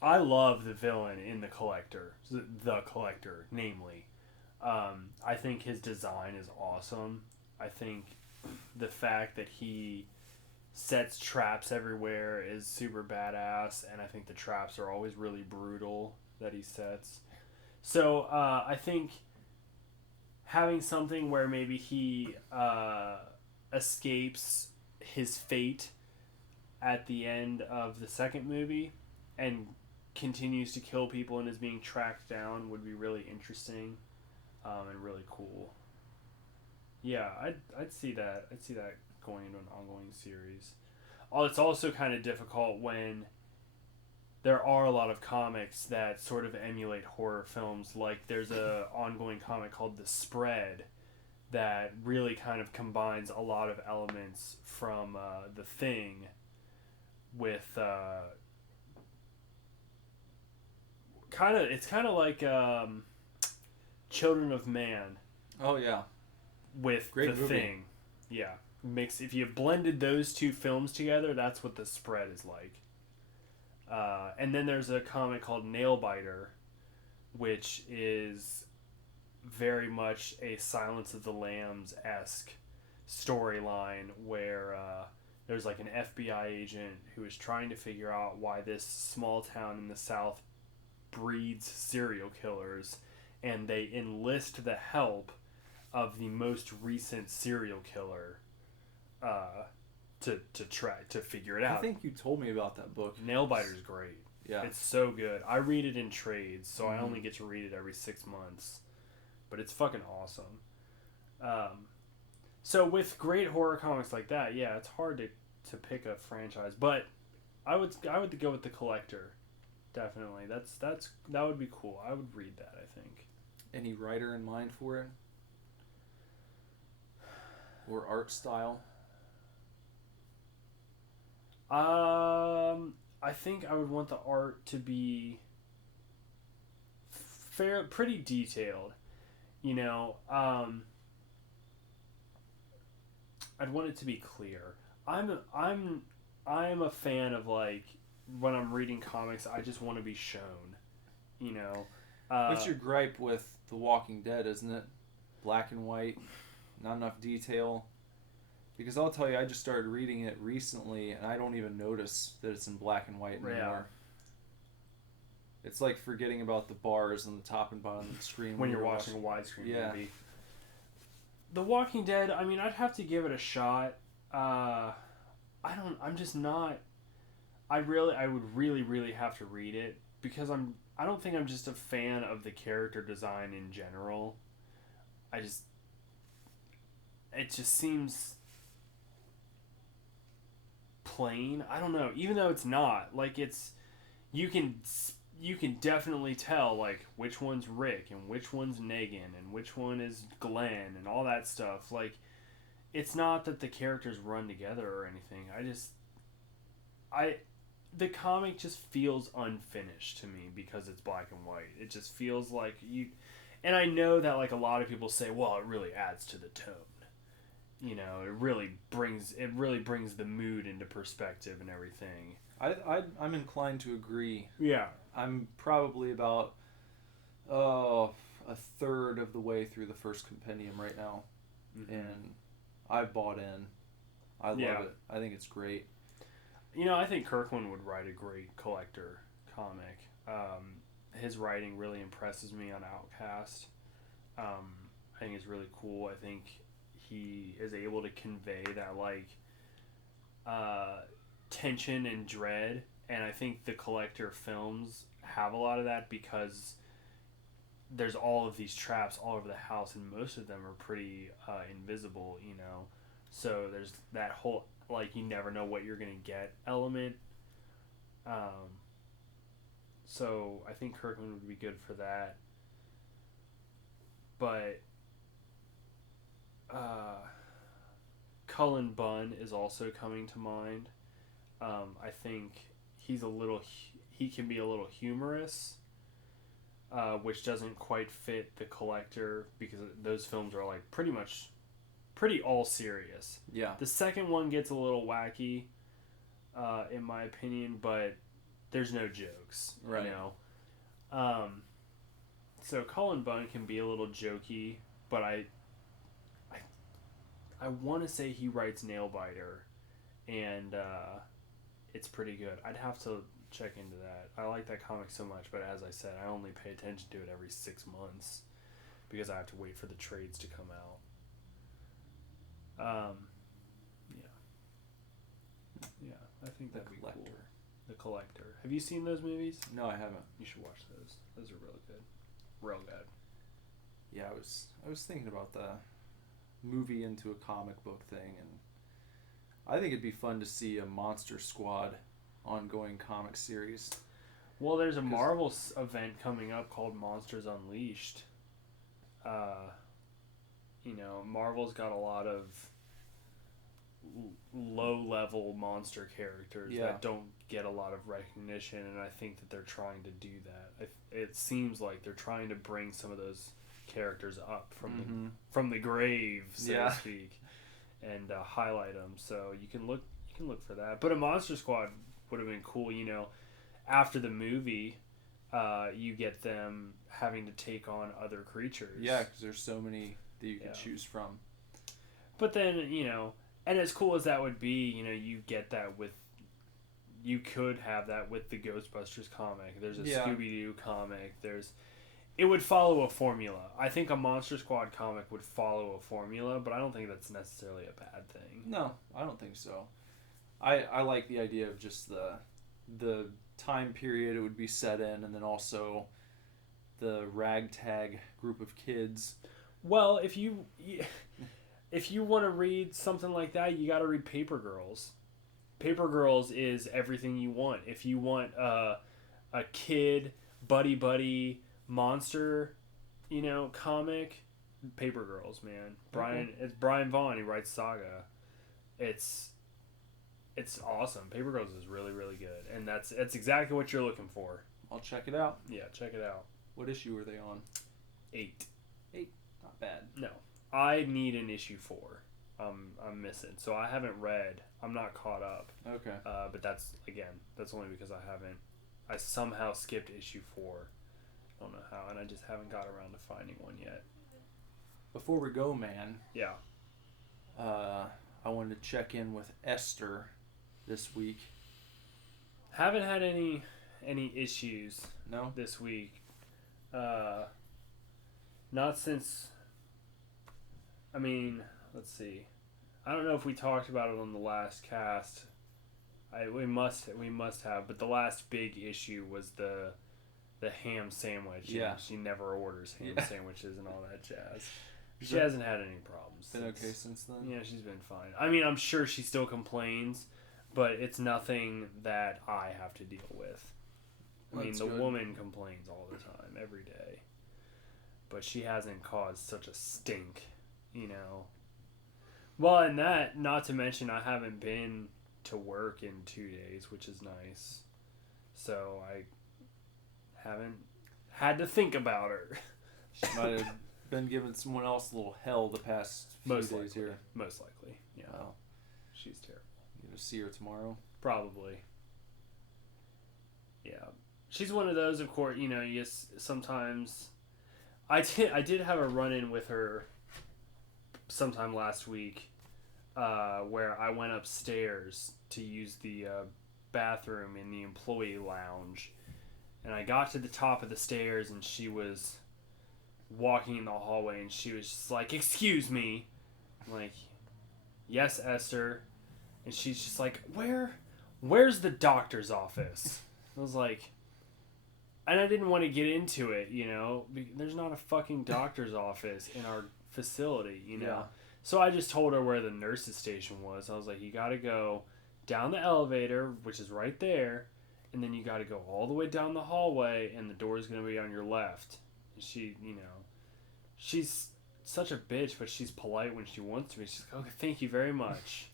I love the villain in The Collector. The Collector, namely. I think his design is awesome. I think the fact that he sets traps everywhere is super badass, and I think the traps are always really brutal that he sets. So I think having something where maybe he escapes his fate at the end of the second movie and continues to kill people and is being tracked down would be really interesting and really cool. Yeah, I'd see that. I'd see that going into an ongoing series. It's also kind of difficult when there are a lot of comics that sort of emulate horror films. Like there's a ongoing comic called The Spread that really kind of combines a lot of elements from The Thing with it's kind of like Children of Man. Oh yeah, with Great The movie. Thing. Yeah, if you blended those two films together, that's what The Spread is like. And then there's a comic called Nailbiter, which is very much a Silence of the Lambs-esque storyline where there's like an FBI agent who is trying to figure out why this small town in the South breeds serial killers, and they enlist the help of the most recent serial killer to try to figure it out. I think you told me about that book. Nailbiter's great. Yeah. It's so good. I read it in trades, so I only get to read it every 6 months. But it's fucking awesome. So with great horror comics like that, yeah, it's hard to pick a franchise. But I would go with The Collector. Definitely. That would be cool. I would read that, I think. Any writer in mind for it? Or art style? I think I would want the art to be pretty detailed. You know, I'd want it to be clear. I'm a fan of, like, when I'm reading comics, I just want to be shown. You know. What's your gripe with The Walking Dead, isn't it? Black and white, not enough detail. Because I'll tell you, I just started reading it recently, and I don't even notice that it's in black and white anymore. Yeah. It's like forgetting about the bars on the top and bottom of the screen when you're watching a widescreen movie. The Walking Dead, I mean, I'd have to give it a shot. I would really have to read it because I don't think I'm just a fan of the character design in general. It just seems plain. I don't know, even though it's not. Like, you can definitely tell, like, which one's Rick and which one's Negan and which one is Glenn and all that stuff. Like, it's not that the characters run together or anything. The comic just feels unfinished to me because it's black and white. It just feels like and I know that, like, a lot of people say, well, it really adds to the tone. You know, it really brings the mood into perspective and everything. I'm inclined to agree. Yeah. I'm probably about a third of the way through the first compendium right now. Mm-hmm. And I've bought in. I love it. I think it's great. You know, I think Kirkland would write a great Collector comic. His writing really impresses me on Outcast. I think it's really cool. I think he is able to convey that, like, tension and dread, and I think the Collector films have a lot of that because there's all of these traps all over the house, and most of them are pretty invisible, you know. So there's that whole, like, you never know what you're gonna get element. So I think Kirkman would be good for that. But Cullen Bunn is also coming to mind. I think he can be a little humorous, which doesn't quite fit the Collector because those films are, like, pretty all serious. Yeah. The second one gets a little wacky, in my opinion, but there's no jokes, right. You know. So Cullen Bunn can be a little jokey, but I want to say he writes Nailbiter, and it's pretty good. I'd have to check into that. I like that comic so much, but as I said, I only pay attention to it every 6 months because I have to wait for the trades to come out. Yeah, I think that'd be cool. The Collector. Have you seen those movies? No, I haven't. You should watch those. Those are real good. Real good. Yeah, I was thinking about the movie into a comic book thing, and I think it'd be fun to see a Monster Squad ongoing comic series. Well, there's a Marvel event coming up called Monsters Unleashed. You know, Marvel's got a lot of low-level monster characters that don't get a lot of recognition, and I think that they're trying to do that. It seems like they're trying to bring some of those characters up from the grave, so to speak, and highlight them. So you can look for that. But a Monster Squad would have been cool. You know, after the movie, you get them having to take on other creatures. Yeah, because there's so many that you can choose from. But then, you know, and as cool as that would be, you know, you could have that with the Ghostbusters comic. There's a Scooby-Doo comic. it would follow a formula. I think a Monster Squad comic would follow a formula, but I don't think that's necessarily a bad thing. No, I don't think so. I like the idea of just the time period it would be set in, and then also the ragtag group of kids. Well, if you want to read something like that, you got to read Paper Girls. Paper Girls is everything you want. If you want a kid buddy monster, comic, Paper Girls, man. It's Brian Vaughan. He writes Saga. It's awesome. Paper Girls is really, really good, and that's exactly what you're looking for. I'll check it out. Yeah, check it out. What issue are they on? 8. Not bad. No, I need an issue 4. I'm missing, so I haven't read. I'm not caught up. Okay. But that's only because I somehow skipped issue 4. I don't know how, and I just haven't got around to finding one yet. Before we go, man. Yeah. I wanted to check in with Esther this week. Haven't had any issues. No? This week. Not since. I mean, let's see. I don't know if we talked about it on the last cast. We must have, but the last big issue was the ham sandwich. Yeah. She never orders ham sandwiches and all that jazz. She That- hasn't had any problems. Been okay since then? Yeah, she's been fine. I mean, I'm sure she still complains, but it's nothing that I have to deal with. I mean, That's the good. woman complains all the time, every day. But she hasn't caused such a stink, Well, and that, not to mention, I haven't been to work in 2 days, which is nice. So I haven't had to think about her. She might have been giving someone else a little hell the past few days here. Most likely, yeah. Wow. She's terrible. You gonna see her tomorrow? Probably. Yeah. She's one of those, of course, you just sometimes... I did have a run-in with her sometime last week where I went upstairs to use the bathroom in the employee lounge. And I got to the top of the stairs and she was walking in the hallway and she was just like, "Excuse me." I'm like, "Yes, Esther." And she's just like, where's the doctor's office? I was like, and I didn't want to get into it, there's not a fucking doctor's office in our facility, Yeah. So I just told her where the nurse's station was. I was like, you got to go down the elevator, which is right there, and then you got to go all the way down the hallway, and the door is going to be on your left. And she, she's such a bitch, but she's polite when she wants to be. She's like, "Okay, thank you very much."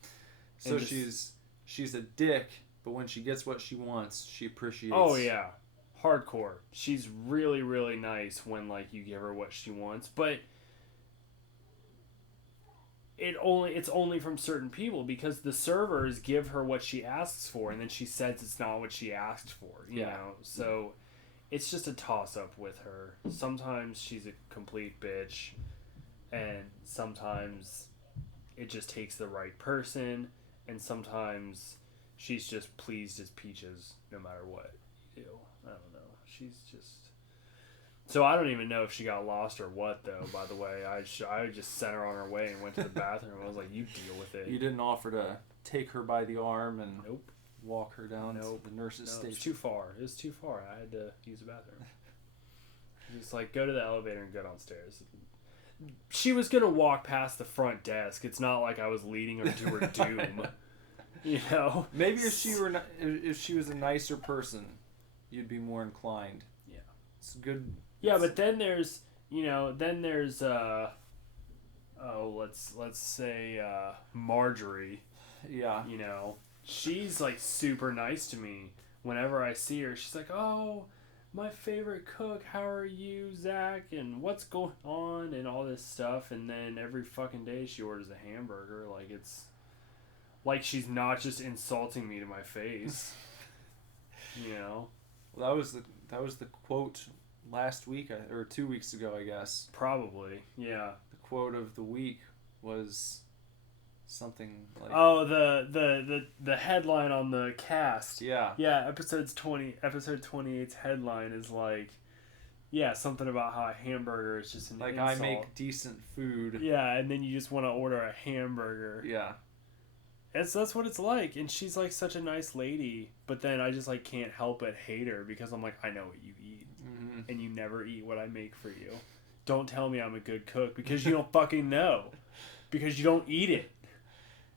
So And just- she's a dick, but when she gets what she wants, she appreciates. Oh yeah, hardcore. She's really, really nice when you give her what she wants, but it's only from certain people because the servers give her what she asks for, and then she says it's not what she asked for. You know, so it's just a toss up with her. Sometimes she's a complete bitch, and sometimes it just takes the right person, and sometimes she's just pleased as peaches no matter what you do. I don't know. She's just... So I don't even know if she got lost or what, though, by the way. I just sent her on her way and went to the bathroom. I was like, you deal with it. You didn't offer to take her by the arm and Nope. walk her down Nope. to the nurse's No, station? it's too far. It was too far. I had to use the bathroom. Just go to the elevator and go downstairs. She was going to walk past the front desk. It's not like I was leading her to her doom. Maybe if she was a nicer person, you'd be more inclined. Yeah. It's good. Yeah, but then there's let's say Marjorie. Yeah. She's super nice to me. Whenever I see her, she's like, "Oh, my favorite cook, how are you, Zach? And what's going on?" and all this stuff. And then every fucking day she orders a hamburger. It's like she's not just insulting me to my face. Well, that was the quote last week or 2 weeks ago, I guess. Probably, yeah. The quote of the week was something like... Oh, the headline on the cast. Yeah. Yeah, episode 28's headline is Yeah, something about how a hamburger is just an Like, insult. I make decent food. Yeah, and then you just want to order a hamburger. Yeah. That's what it's like. And she's like such a nice lady, but then I just like can't help but hate her because I'm like, I know what you eat, and you never eat what I make for you. Don't tell me I'm a good cook because you don't fucking know, because you don't eat it.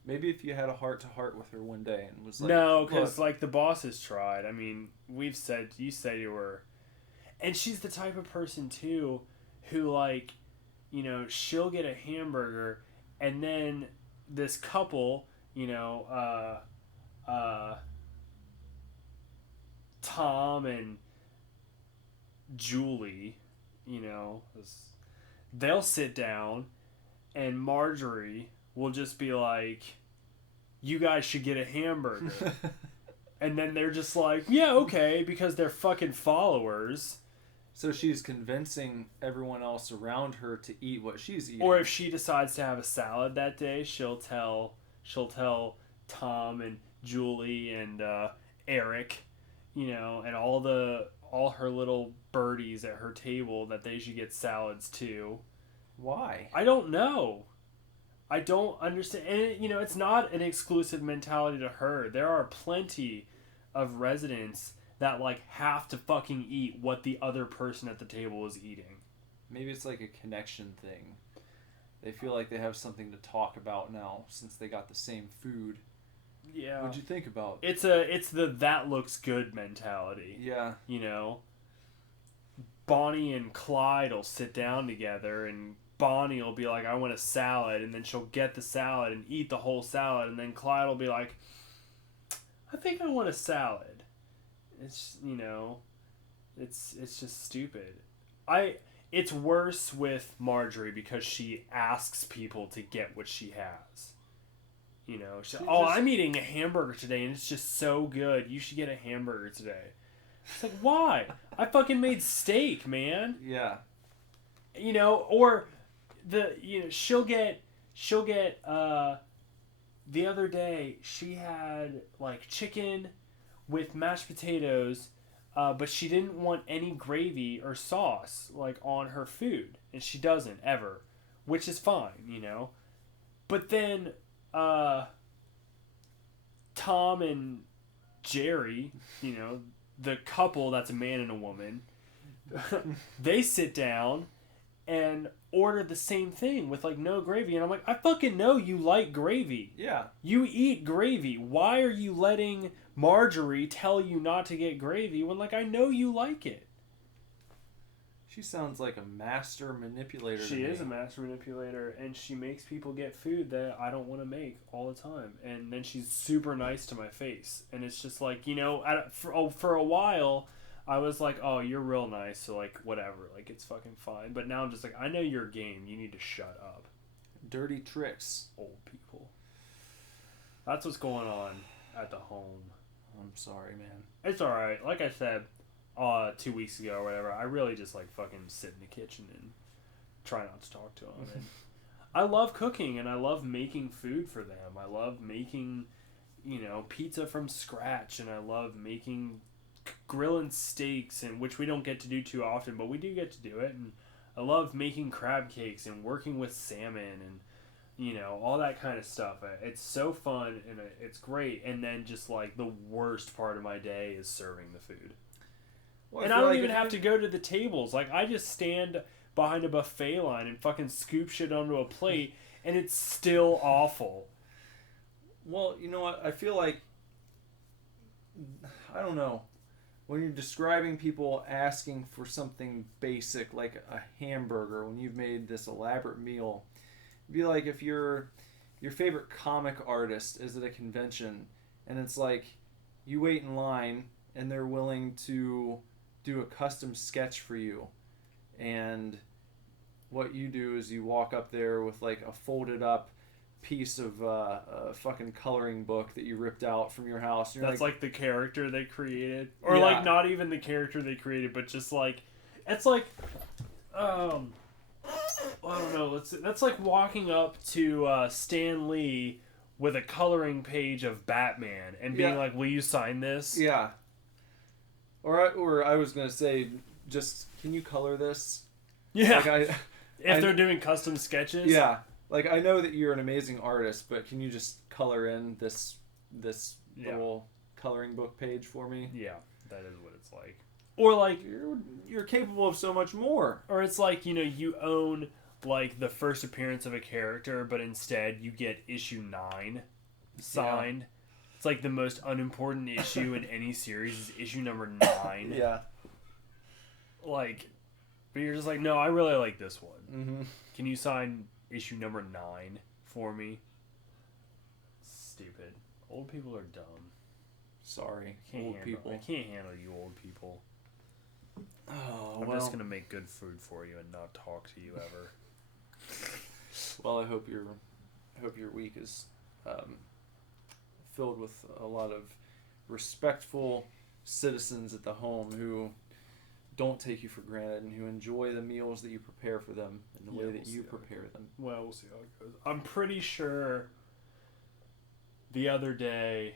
Maybe if you had a heart-to-heart with her one day and was like... No, because like the boss has tried. I mean, you said you were... And she's the type of person, too, who, like, you know, she'll get a hamburger, and then this couple, you know, Tom and Julie, you know, they'll sit down, and Marjorie will just be like, you guys should get a hamburger. And then they're just like, yeah, okay, because they're fucking followers. So she's convincing everyone else around her to eat what she's eating. Or if she decides to have a salad that day, she'll tell Tom and Julie and Eric, you know, and all her little birdies at her table that they should get salads too. Why? I don't know. I don't understand. And, you know, it's not an exclusive mentality to her. There are plenty of residents that, like, have to fucking eat what the other person at the table is eating. Maybe it's like a connection thing. They feel like they have something to talk about now since they got the same food. Yeah. What'd you think about? It's the that looks good mentality. Yeah. You know? Bonnie and Clyde will sit down together and Bonnie will be like, I want a salad, and then she'll get the salad and eat the whole salad, and then Clyde will be like, I think I want a salad. It's, you know, it's just stupid. It's worse with Marjorie because she asks people to get what she has. You know, I'm eating a hamburger today and it's just so good. You should get a hamburger today. It's like, why? I fucking made steak, man. Yeah. You know, or she'll get the other day she had like chicken with mashed potatoes, but she didn't want any gravy or sauce like on her food, and she doesn't ever, which is fine, you know. But then Tom and Jerry, you know, the couple that's a man and a woman, they sit down and order the same thing with like no gravy, and I'm like, I fucking know you like gravy. Yeah. You eat gravy. Why are you letting Marjorie tell you not to get gravy when, like, I know you like it? She sounds like a master manipulator. She is a master manipulator, and she makes people get food that I don't want to make all the time. And then she's super nice to my face. And it's just like, you know, for a while, I was like, oh, you're real nice, so, like, whatever. Like, it's fucking fine. But now I'm just like, I know your game. You need to shut up. Dirty tricks. Old people. That's what's going on at the home. I'm sorry, man. It's alright. Like I said 2 weeks ago or whatever, I really just like fucking sit in the kitchen and try not to talk to them. And I love cooking and I love making food for them. I love making, you know, pizza from scratch, and I love making grilling steaks, and which we don't get to do too often, but we do get to do it. And I love making crab cakes and working with salmon and, you know, all that kind of stuff. It's so fun and it's great. And then just like the worst part of my day is serving the food. Well, and I don't even have to go to the tables. Like, I just stand behind a buffet line and fucking scoop shit onto a plate, and it's still awful. Well, you know what? I feel like, I don't know, when you're describing people asking for something basic like a hamburger when you've made this elaborate meal, it'd be like if your favorite comic artist is at a convention and it's like you wait in line and they're willing to do a custom sketch for you, and what you do is you walk up there with like a folded up piece of a fucking coloring book that you ripped out from your house. And that's like the character they created, or yeah. like not even the character they created, but just like it's like I don't know. That's like walking up to Stan Lee with a coloring page of Batman and being like, "Will you sign this?" Yeah. Or I was gonna say, just, can you color this? Yeah. Like If they're doing custom sketches. Yeah. Like, I know that you're an amazing artist, but can you just color in this little coloring book page for me? Yeah, that is what it's like. Or like you're capable of so much more. Or it's like, you own like the first appearance of a character, but instead you get issue 9 signed. Yeah. It's like the most unimportant issue in any series is issue number 9. Yeah. Like, but you're just like, no, I really like this one. Mm-hmm. Can you sign issue number 9 for me? Stupid. Old people are dumb. Sorry, old people. I can't handle you old people. Oh, I'm just gonna make good food for you and not talk to you ever. Well, I hope your week is filled with a lot of respectful citizens at the home who don't take you for granted and who enjoy the meals that you prepare for them and the way that you prepare them. Well, we'll see how it goes. I'm pretty sure the other day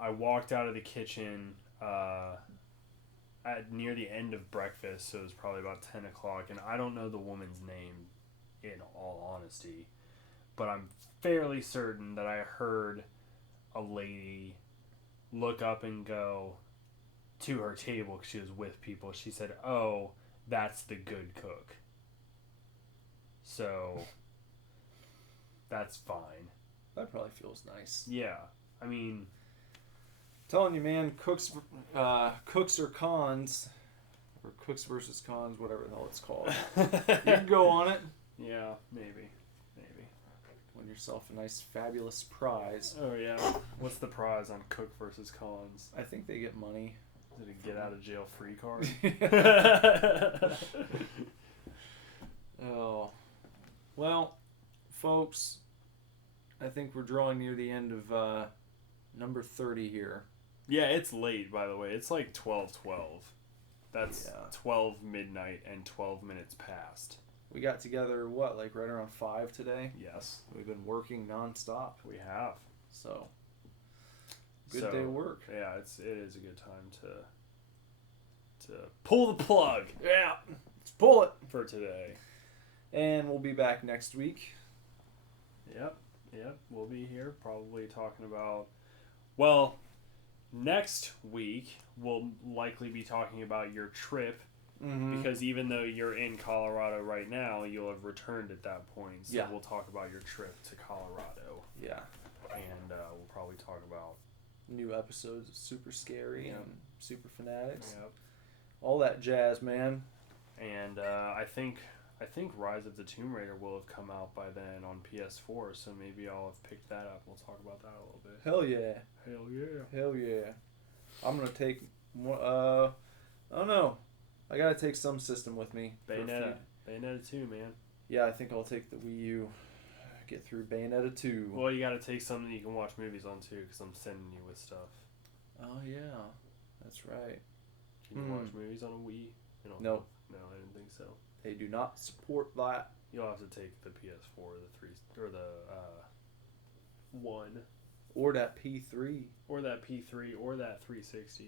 I walked out of the kitchen at near the end of breakfast, so it was probably about 10 o'clock, and I don't know the woman's name in all honesty, but I'm fairly certain that I heard a lady look up and go to her table because she was with people. She said, "Oh, that's the good cook." So that's fine. That probably feels nice. Yeah, I mean, telling you, man, cooks or cons, or cooks versus cons, whatever the hell it's called. You can go on it. Yeah, maybe. Win yourself a nice, fabulous prize. Oh yeah, what's the prize on cook versus cons? I think they get money. Is it a get out of jail free card? Oh, well, folks, I think we're drawing near the end of number 30 here. Yeah, it's late, by the way. It's like 12:12. That's 12 midnight and 12 minutes past. We got together, right around 5 today? Yes. We've been working nonstop. We have. So, good day of work. Yeah, it is a good time to pull the plug. Yeah, let's pull it. For today. And we'll be back next week. Yep. We'll be here probably talking about, well, next week we'll likely be talking about your trip. Mm-hmm. Because even though you're in Colorado right now, you'll have returned at that point. So we'll talk about your trip to Colorado. Yeah. And we'll probably talk about new episodes of Super Scary and Super Fanatics. Yep. All that jazz, man. And I think Rise of the Tomb Raider will have come out by then on PS4, so maybe I'll have picked that up. We'll talk about that a little bit. Hell yeah. Hell yeah. Hell yeah. I'm going to take, I don't know. I gotta take some system with me. Bayonetta 2, man. Yeah, I think I'll take the Wii U. Get through Bayonetta 2. Well, you gotta take something you can watch movies on too, because I'm sending you with stuff. Oh yeah, that's right. Can you watch movies on a Wii? No. No, I didn't think so. They do not support that. You'll have to take the PS4, the 3, or the 1, or that P3, or that P3, or that 360.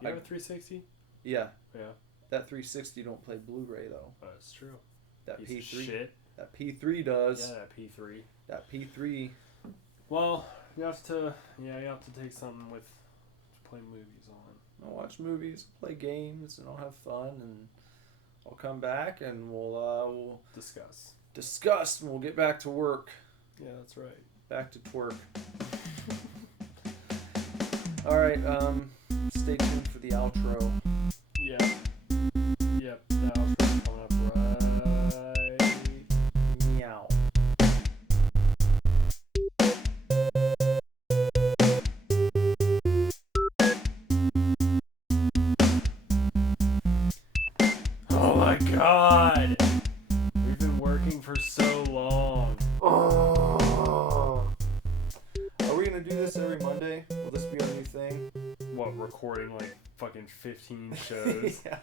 You have a 360? Yeah. Yeah. That 360 don't play Blu-ray though. Oh, that's true. That Piece P3. Of shit. That P3 does. Yeah, that P3. That P3. Well, you have to take something with to play movies on. I'll watch movies, play games, and I'll have fun, and I'll come back and we'll discuss, and we'll get back to work. Yeah, that's right. Back to twerk. All right. Stay tuned for the outro. Yeah. Yep. The outro's coming up right. Meow. Oh my God! We've been working for so long. Oh. Are we gonna do this every Monday? Will this be our new thing? What, recording like fucking 15 shows? Yeah.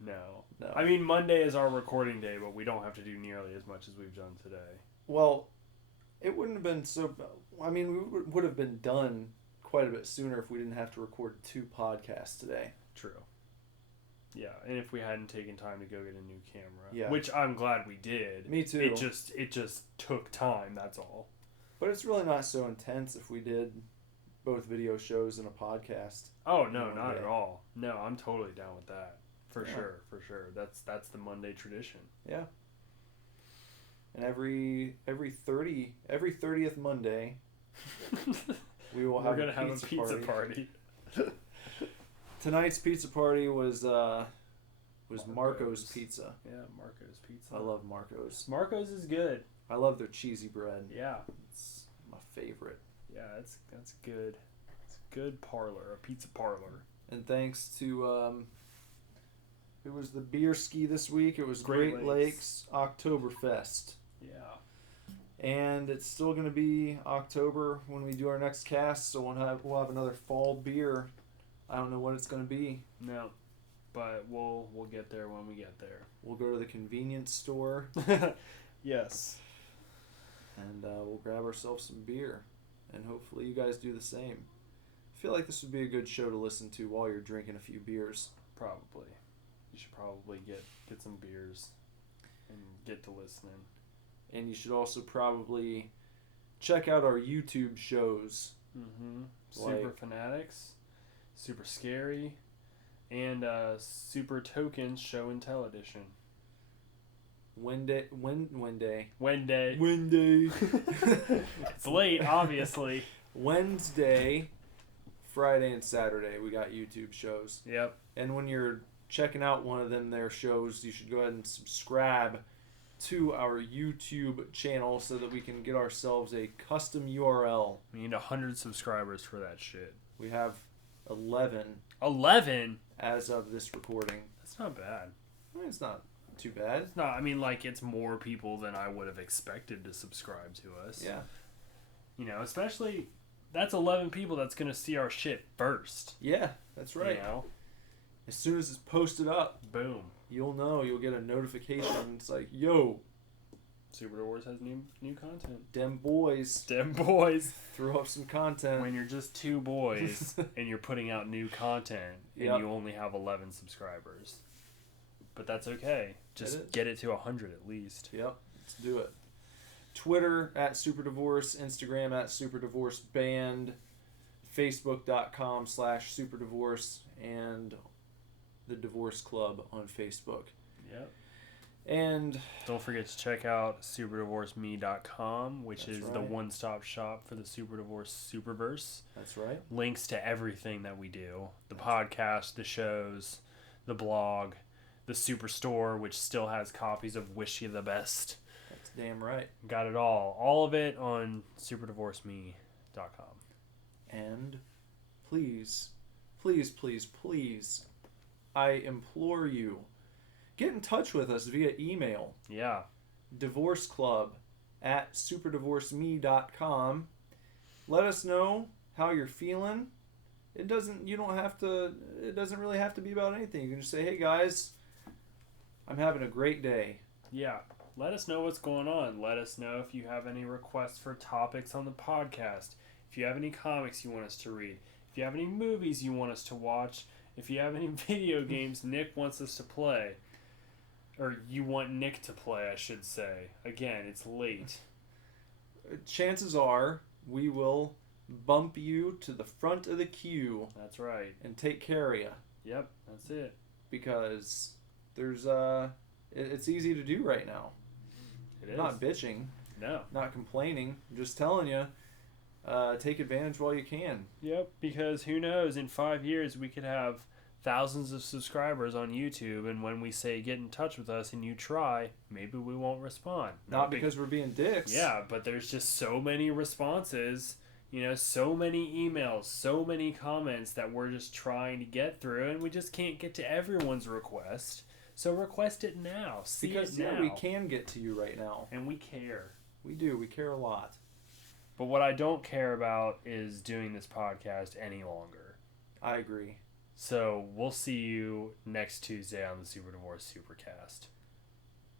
No. No. I mean, Monday is our recording day, but we don't have to do nearly as much as we've done today. Well, it wouldn't have been so... I mean, we would have been done quite a bit sooner if we didn't have to record 2 podcasts today. True. Yeah, and if we hadn't taken time to go get a new camera, Yeah. which I'm glad we did. Me too. It just took time. That's all. But it's really not so intense if we did both video shows and a podcast. Oh no, One not day. at all. No, I'm totally down with that. For Yeah. sure. That's the Monday tradition. Yeah. And every 30th Monday, we will We're have gonna a have a pizza party. Tonight's pizza party was Marco's Pizza. Yeah, Marco's Pizza. I love Marco's. Marco's is good. I love their cheesy bread. Yeah, It's my favorite. yeah, that's good. It's a good parlor, a pizza parlor. And thanks to it was the beer ski this week. It was Great Great Lakes Oktoberfest. Yeah. And it's still going to be October when we do our next cast, so we'll have another fall beer. I don't know what it's going to be. No, but we'll get there when we get there. We'll go to the convenience store Yes. and we'll grab ourselves some beer. And hopefully you guys do the same. I feel like this would be a good show to listen to while you're drinking a few beers. Probably. You should probably get some beers and get to listening. And you should also probably check out our YouTube shows. Mm-hmm. Like- Super Fanatics, Super Scary, and Super Tokens Show and Tell Edition. Wednesday. Wednesday. It's late, obviously. Wednesday, Friday, and Saturday we got YouTube shows. Yep. And when you're checking out one of them their shows, you should go ahead and subscribe to our YouTube channel so that we can get ourselves a custom URL. We need 100 subscribers for that shit. We have 11 11? as of this recording. That's not bad. I mean, it's not too bad. It's not. I mean, like, it's more people than I would have expected to subscribe to us. Yeah. You know, especially that's 11 people that's gonna see our shit first. Yeah, that's right. You know? As soon as it's posted up, Boom. you'll know. You'll get a notification. It's like, yo, Super Divorce has new content. them boys Them boys. throw up some content. When you're just two boys and you're putting out new content and Yep. you only have 11 subscribers. But that's okay. Just It is. get it to 100 at least. Yep, let's do it. Twitter at SuperDivorce, Instagram at SuperDivorceBand, Facebook.com/SuperDivorce, and the Divorce Club on Facebook. Yep. And Don't forget to check out superdivorceme.com, which That's is the right. one-stop shop for the Super Divorce Superverse. that's right. Links to everything that we do. The podcast, the shows, the blog, the Superstore, which still has copies of Wish You the Best. That's damn right. Got it all. All of it on superdivorceme.com. And please, please, please, please, I implore you, get in touch with us via email. Yeah. divorceclub@superdivorceme.com. Let us know how you're feeling. It doesn't really have to be about anything. You can just say, hey guys, I'm having a great day. Yeah. Let us know what's going on. Let us know if you have any requests for topics on the podcast. If you have any comics you want us to read. If you have any movies you want us to watch. If you have any video games Nick wants us to play. Or you want Nick to play, I should say. Again, it's late. Chances are we will bump you to the front of the queue That's right. and take care of you, Yep, that's it. because there's it's easy to do right now. It is. Not bitching, No. not complaining, I'm just telling you, take advantage while you can. Yep, because who knows, in 5 years we could have thousands of subscribers on YouTube, and when we say get in touch with us and you try, maybe we won't respond. Not because we're being dicks. Yeah, but there's just so many responses, you know, so many emails, so many comments that we're just trying to get through, and we just can't get to everyone's request. So request it now. See because it now. we can get to you right now. And we care. We do. We care a lot. But what I don't care about is doing this podcast any longer. I agree. So we'll see you next Tuesday on the Super Divorce Supercast.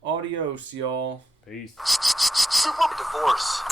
Adios, y'all. Peace. Super Divorce.